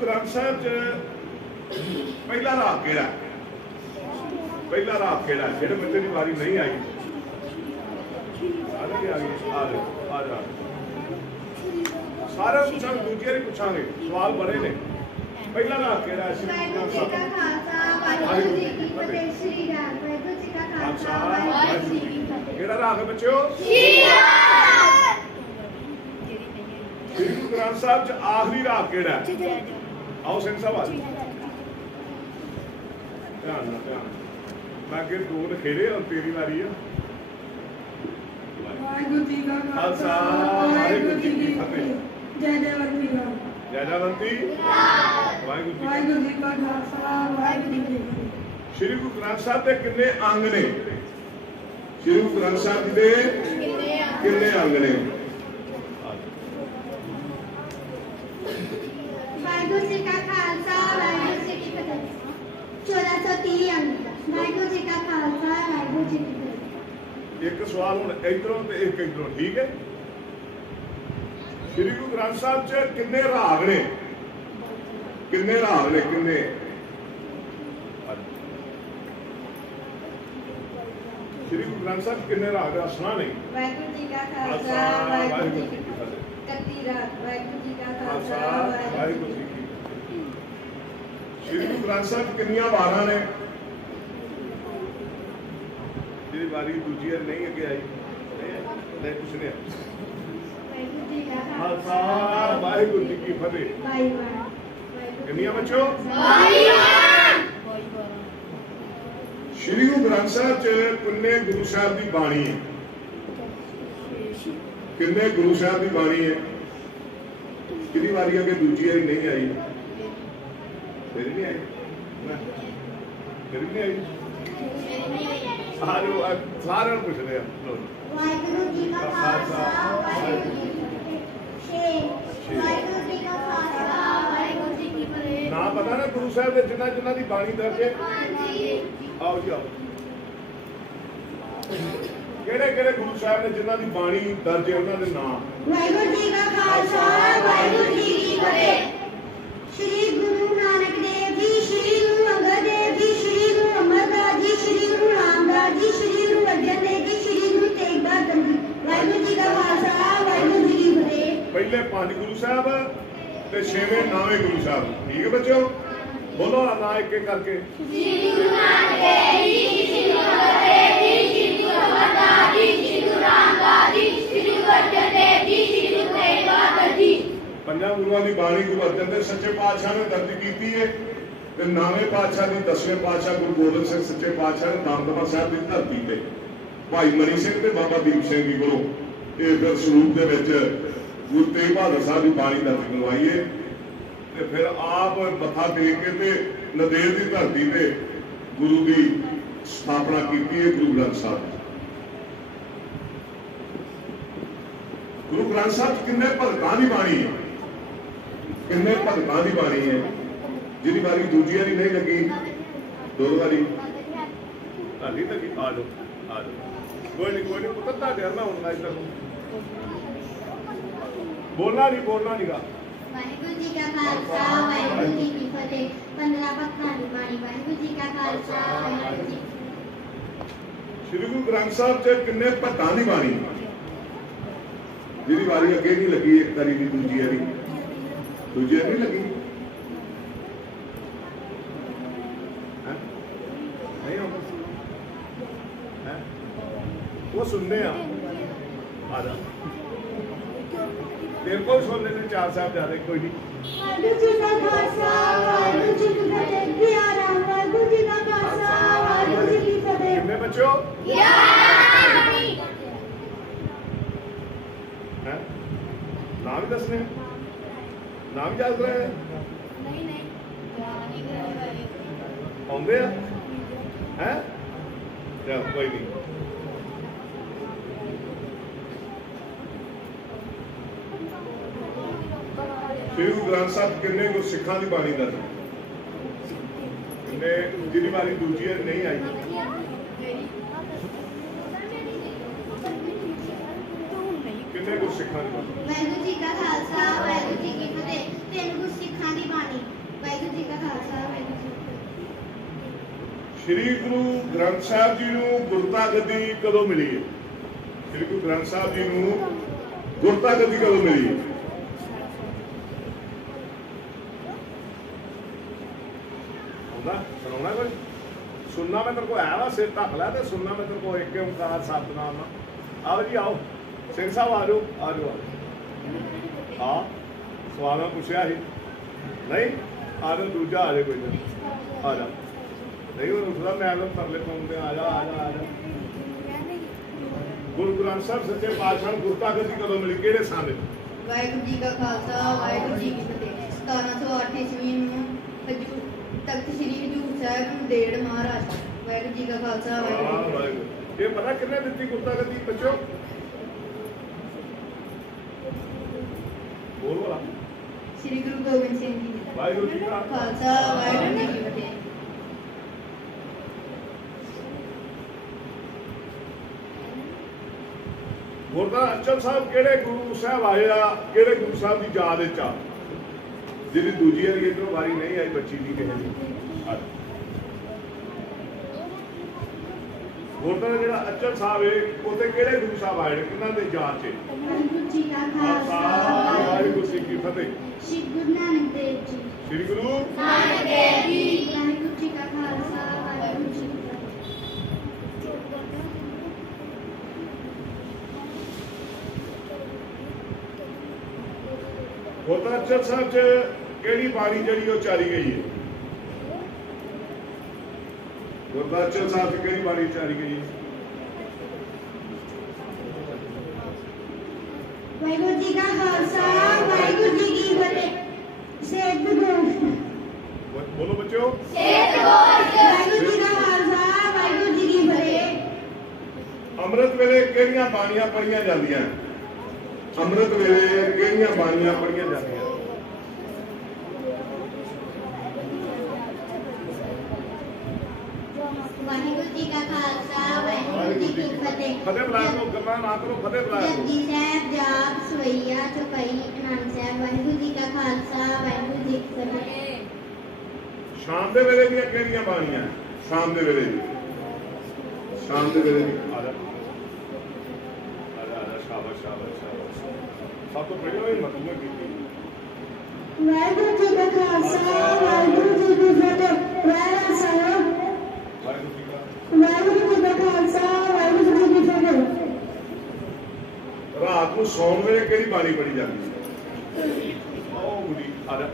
ग्रंथ साहिब च पहला राग केड़ा? पहला राग केड़ा? जेड़े बच्चे की बारी नहीं आई सारे आ गए। आ जा सारे पूछा, दूजे नहीं पूछांगे, सवाल बड़े ने। पहला राग केड़ा? ਵਾਹਿਗੁਰੂ ਜੀ ਕਾ ਖਾਲਸਾ ਵਾਹਿਗੁਰੂ ਜੀ ਕੀ ਫਤਿਹ। ਸ਼੍ਰੀ ਰਾਗ ਵਾਹਿਗੁਰੂ ਜੀ ਕਾ ਖਾਲਸਾ ਵਾਹਿਗੁਰੂ ਜੀ ਕੀ ਫਤਿਹ। केड़ा राग है बच्चों? ਸ਼੍ਰੀ ਰਾਗ। श्री गुरु ग्रंथ साहिब च आखिरी राग केड़ा है? आओ सिंह साहब आ जाओ। ध्यान ना ध्यान, मैं अगे दो खेड़े और तेरी वारी है। ਵਾਹਿਗੁਰੂ ਜੀ ਕਾ खालसा वाहिगुरू जी की फतेह। ਜੈ ਜੈਵੰਤੀ ਰਾਮ। जयवंती वाहिगुरू जी। ਵਾਹਿਗੁਰੂ ਜੀ ਕਾ ਖਾਲਸਾ ਵਾਹਿਗੁਰੂ ਜੀ ਕੀ ਫਤਿਹ। श्री गुरु ग्रंथ साहिब के कितने अंग ने? श्री गुरु ग्रंथ साहिब जी के कितने अंग ने? ਵਾਹਿਗੁਰੂ ਜੀ ਕਾ ਖਾਲਸਾ ਵਾਹਿਗੁਰੂ ਜੀ ਕੀ ਫਤਿਹ। 1430 ਅੰਗ। ਵਾਹਿਗੁਰੂ ਜੀ ਕਾ ਖਾਲਸਾ ਵਾਹਿਗੁਰੂ ਜੀ ਕੀ ਫਤਿਹ। एक सवाल हूँ इधरों ते एक इधरों, ठीक है? श्री गुरु ग्रंथ साहिब च कितने राग ने? कितने राग ने? कितने? श्री गुरु ग्रंथ साहिब कितने राग ने? सुना नहीं। ਵਾਹਿਗੁਰੂ ਜੀ ਕਾ ਖਾਲਸਾ ਵਾਹਿਗੁਰੂ ਜੀ ਕੀ ਫਤਿਹ। 31 ਰਾਗ। वाहिगुरु जी का खालसा वाहिगुरु जी की फतेह। श्री गुरु ग्रंथ साहिब कितनियां वारां ने? जी बारी दूजी है नहीं अगे आई नहीं पूछने। ਵਾਹਿਗੁਰੂ ਜੀ ਕਾ खालसा वाहिगुरु जी की फतेह। कितनियां बच्चों? श्री गुरु ग्रंथ साहिब च किन्ने गुरु साहिब की बाणी है? किन्ने गुरु साहिब की बाणी है? कितनी बारी अगे दूजी आई नहीं आई? फिर नहीं आई? फिर नहीं आई? सारे पूछ रहे हैं। ਵਾਹਿਗੁਰੂ ਜੀ ਕਾ ਖਾਲਸਾ ਵਾਹਿਗੁਰੂ ਜੀ ਕੀ ਫਤਿਹ। 6 ਵਾਹਿਗੁਰੂ ਜੀ ਕਾ ਖਾਲਸਾ ਵਾਹਿਗੁਰੂ ਜੀ ਕੀ ਫਤਿਹ। ना पता ना गुरु साहब ने जिन्ना जिन्ना की बाणी दर्ज है? आओ जी आओ। केड़े केड़े गुरु साहब ने जिन्ना की बाणी दर्ज है उन्होंने नाम? ਵਾਹਿਗੁਰੂ ਜੀ ਕਾ ਖਾਲਸਾ ਵਾਹਿਗੁਰੂ ਜੀ ਕੀ ਫਤਿਹ। ਸ਼੍ਰੀ ਗੁਰੂ ਨਾਨਕ ਦੇਵ ਜੀ, ਸ਼੍ਰੀ ਗੁਰੂ ਅੰਗਦ ਦੇਵ ਜੀ, ਸ਼੍ਰੀ ਗੁਰੂ ਅਮਰਦਾਸ ਜੀ, ਸ਼੍ਰੀ ਗੁਰੂ ਰਾਮਦਾਸ ਜੀ, ਸ਼੍ਰੀ ਗੁਰੂ ਅਰਜਨ ਦੇਵ ਜੀ, ਸ਼੍ਰੀ ਗੁਰੂ ਤੇਗ ਬਹਾਦਰ ਜੀ। ਵਾਹਿਗੁਰੂ ਜੀ ਕਾ ਖਾਲਸਾ ਵਾਹਿਗੁਰੂ ਜੀ ਕੀ ਫਤਿਹ। पहले 5 गुरु साहब ते 6वें 9वें गुरु साहब। ठीक है बच्चों, बोलो ना एक एक करके। श्री गुरु नानक देव जी, श्री गुरु अंगद देव जी, श्री गुरु अमरदास जी, श्री गुरु रामदास जी, श्री गुरु अर्जन देव जी, श्री गुरु तेग बहादुर जी। 5 गुरुओं की बाणी गुरु अर्जन देव सच्चे पातशाह ने दर्ज की है। ते 9वें पातशाह की 10वें पातशाह गुरु गोबिंद सिंह सच्चे पातशाह ने दमदमा साहिब की धरती से भाई मनी सिंह ते बाबा दीप सिंह जी को फिर स्वरूप के गुरु तेग बहादुर साहब की बाणी दर्ज करवाई है। ते फिर आप मत्था टेक के ते नदेड़ की धरती से गुरु की स्थापना की है गुरु ग्रंथ साहब। गुरु ग्रंथ साहब किन्ने भगतां की बाणी है? किन्ने भगतां की बाणी है? जिहदी बारी दूजी वारी नहीं लगी, 2 बारी लगी। आ जाओ आ जाओ, कोई नहीं पुत्र तुहाडे मैं हुण इधर बोलना नहीं गा। ਵਾਹਿਗੁਰੂ ਜੀ ਕਾ ਖਾਲਸਾ ਵਾਹਿਗੁਰੂ ਜੀ ਕੀ ਫਤਿਹ। 15 ਭਗਤਾਂ ਦੀ ਬਾਣੀ। ਵਾਹਿਗੁਰੂ ਜੀ ਕਾ ਖਾਲਸਾ ਵਾਹਿਗੁਰੂ ਜੀ। श्री गुरु ग्रंथ साहब च किन्ने भगतां की बाणी? जिहदी बारी अगे नहीं लगी, एक बारी नहीं, दूजी वारी नहीं लगी। वो सुनने आजा तेरे को सुनने ने 4 साहब ज्यादा कोई नहीं। ਵਾਹਿਗੁਰੂ ਜੀ ਕਾ ਖਾਲਸਾ ਵਾਹਿਗੁਰੂ ਜੀ ਕੀ ਫਤਿਹ। 11 ਵਾਹਿਗੁਰੂ ਜੀ ਕਾ ਖਾਲਸਾ ਵਾਹਿਗੁਰੂ ਜੀ ਕੀ ਫਤਿਹ। कितने बच्चों? 11 हैं? नाम ही दसने? नाम याद रहे? ਨਹੀਂ आउंदे हैं? चल कोई नहीं। श्री गुरु ग्रंथ साहब किन्ने गुरु सिखा की बाणी दर्ज? किन्ने जिहदी बारी दूजी नहीं आई? किन्ने गुरु सिखा की बाणी? ਵਾਹਿਗੁਰੂ ਜੀ ਕਾ ਖਾਲਸਾ ਵਾਹਿਗੁਰੂ ਜੀ ਕੀ ਫਤਿਹ। 3 ਗੁਰਸਿੱਖਾਂ ਦੀ ਬਾਣੀ। श्री गुरु ग्रंथ साहब जी को गुरता गद्दी कदों मिली है? श्री गुरु ग्रंथ साहब जी को गुरता गद्दी कदों मिली है? सुना कोई? सुनना मैं तेरे को आया वा सिर ढक ला तो सुनना मैं तेरे को एक ओंकार सतनाम। आओ जी आओ सिंह साहब आ जाओ आ जाओ। हाँ सवाल मैं पूछा ही नहीं आ जाओ दूजा आ जाए कोई ना आ जा नहीं उठदा मैं आदम परले पाउंदे आ जा आ जा आ जा। गुरु ग्रंथ साहब सच्चे पातशाह गुरता गद्दी कदों मिली किहड़े साल विच? वाहिगुरू जी का खालसा वाहिगुरू जी की फतेह। 1708 ईस्वी में तख्त श्री हजूर साहिब नंदेड़ महाराज। वाहिगुरू जी का खालसा वाहिगुरू। ये पता कितने दित्ती गुरता गद्दी बच्चों? बोल वाला श्री गुरु गोबिंद सिंह जी। वाहिगुरू जी का खालसा वाहिगुरू जी की फतेह। गुरदा अचल साहब केड़े गुरु साहब आए आ केड़े गुरु साहब की याद विच आ जिहदी दूजी वारी इधरों वारी नहीं आई बच्ची दी किसी दी? गुरदा जिहड़ा अचल साहब है उत्ते केड़े गुरु साहब आए ने किन्हां दे याद च? वाहिगुरू जी का खालसा वाहिगुरू जी की फतेह। श्री गुरु नानक देव जी। श्री गुरु नानक देव जी। वाहिगुरू जी का खालसा वाहिगुरू जी की फतेह। गुरदा अचल साहब च केड़ी बाणी जिहड़ी ओह चारी गई है? गुरदा अचल साहब च केड़ी बाणी चारी गई है? वाहिगुरू जी का खालसा वाहिगुरू जी की फतेह। सेठ घोष। बोलो बच्चों सेठ घोष। वाहिगुरू जी का खालसा वाहिगुरू जी की फतेह। अमृत वेले केड़ियां बाणियां पढ़ियां जांदियां? अमृत वेले केड़ियां बाणियां पढ़ियां जांदियां? वाहिगुरू जी का खालसा वाहिगुरू जी की फतेह। फतेह बुला लो गल्लां ना करो फतेह बुला लो। जपजी साहब जाप सवैया चौपाई आनंद साहब। वाहिगुरू जी का खालसा वाहिगुरू जी की फतेह। शाम दे वेले दियां केड़ियां बाणियां? शाम दे वेले दी शाम दे वेले दी आ जा शाबाश शाबाश शाबाश। सब तो पहले ही मतलब कीती। वाहिगुरू जी का खालसा वाहिगुरू जी की फतेह। वाहिगुरू साहब वाहिगुरू जी का वाहिगुरू जी का खालसा वाहिगुरू जी की फतेह। रात को सौन वेले केड़ी बाणी पढ़ी जाती है? ओ गुरी आ जा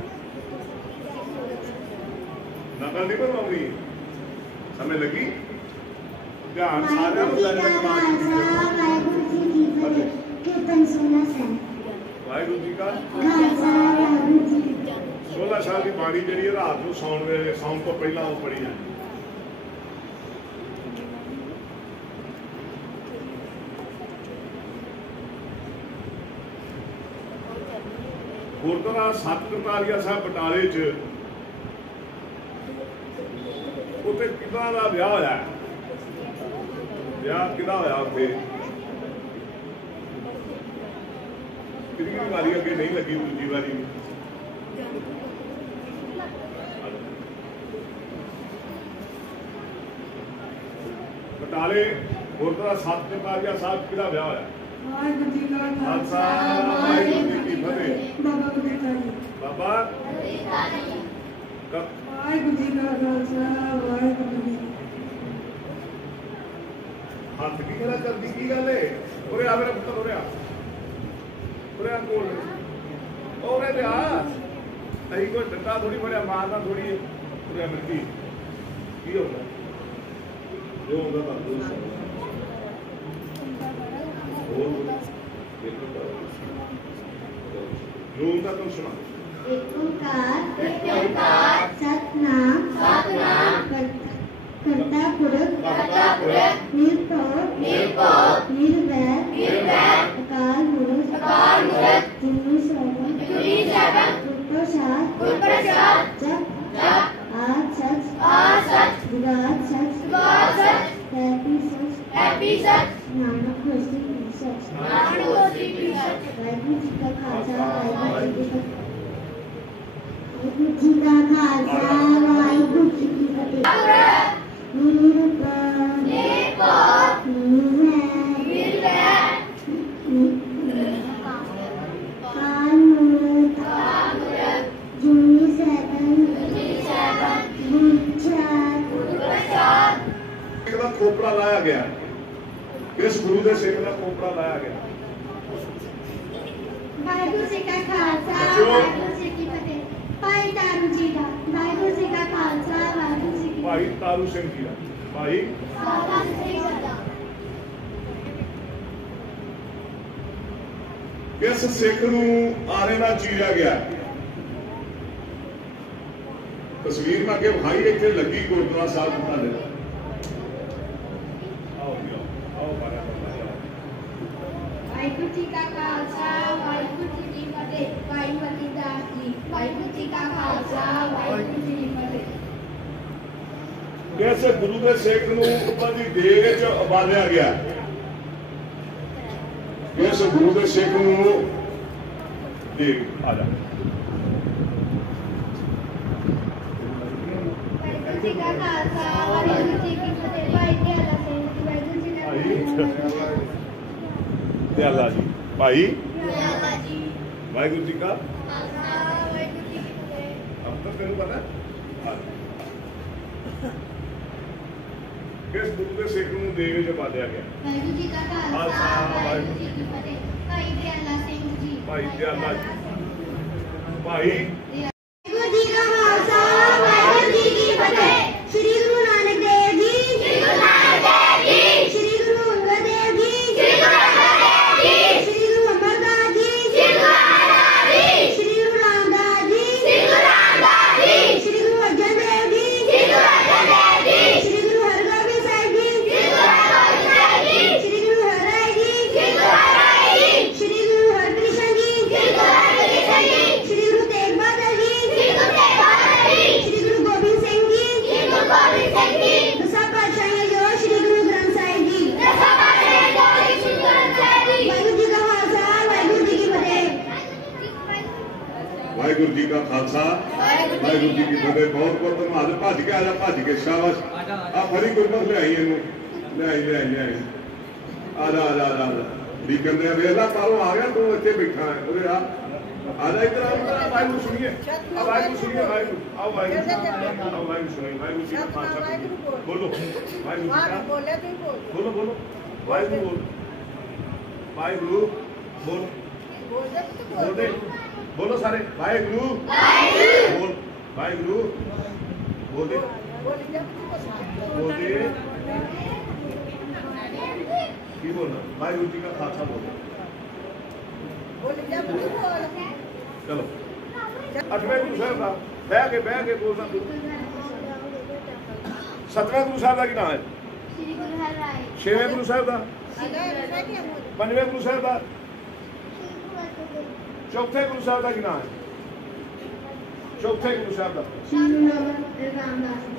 नकल नहीं बनवानी समय लगी ध्यान सारे वाहिगुरू जी की फतेह। कीर्तन सुनना है। वाहिगुरू जी का खालसा वाहिगुरू जी की फतेह। 16 साल की बाणी जी रात को सौन वेले सौन तो पहला वो पढ़ी जाती। गुरुद्वारा सत करतारिया साहब बटाले च उत्थे किदा दा विआह होया? विआह किदा होया उत्थे? कितनी वारी अगे नहीं लगी दूजी वारी बटाले गुरुद्वारा सत करतारिया साहब किदा विआह होया? वाहिगुरू जी का खालसा खालसा वाहिगुरू जी की फतेह। बाबा बतेता जी। बाबा वाहिगुरू जी का खालसा वाहिगुरू जी की हाथ की गला करदी की गल है? उरे आ मेरा पुत्र उरे आ कोल ओरे ते आ अही कोई डंडा थोड़ी बड़िया मारना थोड़ी उरे मिर्गी की होगा जो होगा बात नून का तुम सुना। एक ओंकार सतनाम करता पुरख निर्भव निर्वैर अकाल मूर्त जुनी शरण गुरप्रसाद जप आज सच जुगाद सच हैप्पी सच नानक होसी सच। वाहिगुरू जी का खालसा वाहिगुरू जी की फतेह। वाहिगुरू जी का खालसा वाहिगुरू जी की फतेह। खोपड़ा लाया गया? किस गुरु के सिख का खोपड़ा लाया गया? वाहिगुरु जी का खालसा वाहिगुरु जी की फतेह। भाई तारू जी का वाहिगुरु जी का खालसा वाहिगुरु जी की भाई तारू सिंह जी का। भाई किस सिख नूं आरे नाल चीरिया गया? तस्वीर में अगे भाई इतने लगी गुरुद्वारा साहब बनाने। वाहिगुरु जी का खालसा वाहिगुरु जी की फतेह। भाई मतीदास जी वाहिगुरु जी का खालसा वाहिगुरु जी की फतेह। किस गुरु के सिख नूं उन्हां दी देह च उबालिया गया? किस गुरु के सिख नूं देख आ जा वाहिगुरु जी का खालसा वाहिगुरु जी की फतेह। भाई दयाला सिंह जी वाहिगुरु जी का खालसा दयाला जी भाई दयाला जी वाहिगुरु जी का खालसा वाहिगुरु जी की फतेह। अब तक तेन पता है? किस गुरु के सिख नूं देह च उबालिया गया? वाहिगुरु जी का खालसा वाहिगुरु जी की फतेह। भाई दयाला सिंह जी भाई दयाला जी भाई वाहिगुरु जी का खालसा वाहिगुरु जी की फतेह। श्री गुरु नानक देव जी श्री गुरु नानक देव जी श्री गुरु अंगद देव जी श्री गुरु अंगद देव जी श्री गुरु अमरदास जी श्री गुरु अमरदास जी श्री गुरु रामदास जी श्री गुरु रामदास जी श्री गुरु अर्जन देव जी श्री गुरु अर्जन देव जी श्री गुरु हरगोबिंद साहिब जी श्री गुरु हरगोबिंद साहिब जी श्री गुरु हरराय जी श्री गुरु हरराय जी श्री गुरु हरकृष्ण जी श्री गुरु हरकृष्ण जी श्री गुरु तेग बहादुर जी श्री गुरु तेग बहादुर जी श्री गुरु गोबिंद सिंह जी श्री गुरु गोबिंद सिंह जी दसा पातशाही जो श्री गुरु ग्रंथ साहिब जी दसा पातशाही जो श्री गुरु ग्रंथ साहिब जी। वाहिगुरु जी का खालसा वाहिगुरु जी की फतेह। वाहिगुरु जी का खालसा वाहिगुरु जी की फतेह। बहुत बहुत धन्यवाद। भज के आ जा, भज के शाबाश। आ फरी गुरबत ले आई इनू ले आई आ जा दी कहते वेला पारो आ गया तू इतने बैठा है उरे आ जा इधर आओ वाहिगुरु सुनिए अब वाहिगुरु सुनिए वाहिगुरु आओ वाहिगुरु सुनिए वाहिगुरु जी का खालसा बोलो वाहिगुरु जी का बोलो वाहिगुरु वाहिगुरु बोल दे बोलो सारे वाहिगुरु बोल वाहिगुरु बोल दे की बोलना वाहिगुरु जी का खालसा बोल चलो 8वें गुरु साहब का बह के बोलना 7वें गुरु साहब का की नाम है? श्री गुरु हरराय। 6वें गुरु साहब का? 5वें गुरु साहब का? 4थे गुरु साहब का की नाम है? 4थे गुरु साहब का?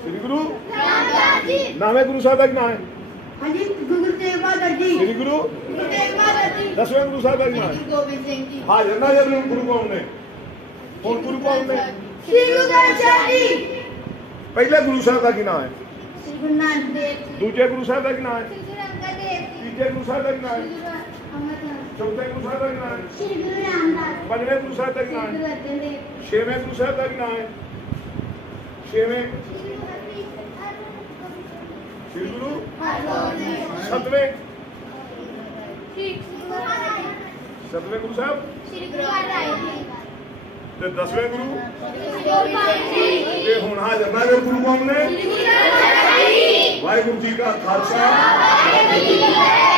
श्री गुरु रामदास जी। 9वें गुरु साहब का की नाम है? हाँ जी गुरु तेग बहादुर जी श्री गुरु तेग बहादुर जी। 10वें गुरु साहब का की नाम है? गोबिंद सिंह जी। हाजिर नाजिर गुरु कौन ने? कौन गुरु कौन ने? श्री गुरु ग्रंथ साहिब जी। पहले गुरु साहब का की नाम है? श्री गुरु नानक देव जी। दूजे गुरु साहब का की नाम है? श्री गुरु अंगद देव जी। तीजे गुरु साहब का की नाम श्री है? गुरु अमरदास। चौथे गुरु साहब का की नाम है? श्री गुरु रामदास। 5वें गुरु साहब का की श्री नाम गुरु है? अर्जन देव। 6वें गुरु साहब का की नाम है? 6वें श्री गुरु 7वें 7वें गुरु साहब श्री गुरु हरराय जी। ते 10वें गुरु श्री गोबिंद सिंह जी। ते हुण हाजिर नाजिर गुरु कौन ने? श्री गुरु रामदास जी। वाहिगुरु जी का खालसा वाहिगुरु जी की फतेह।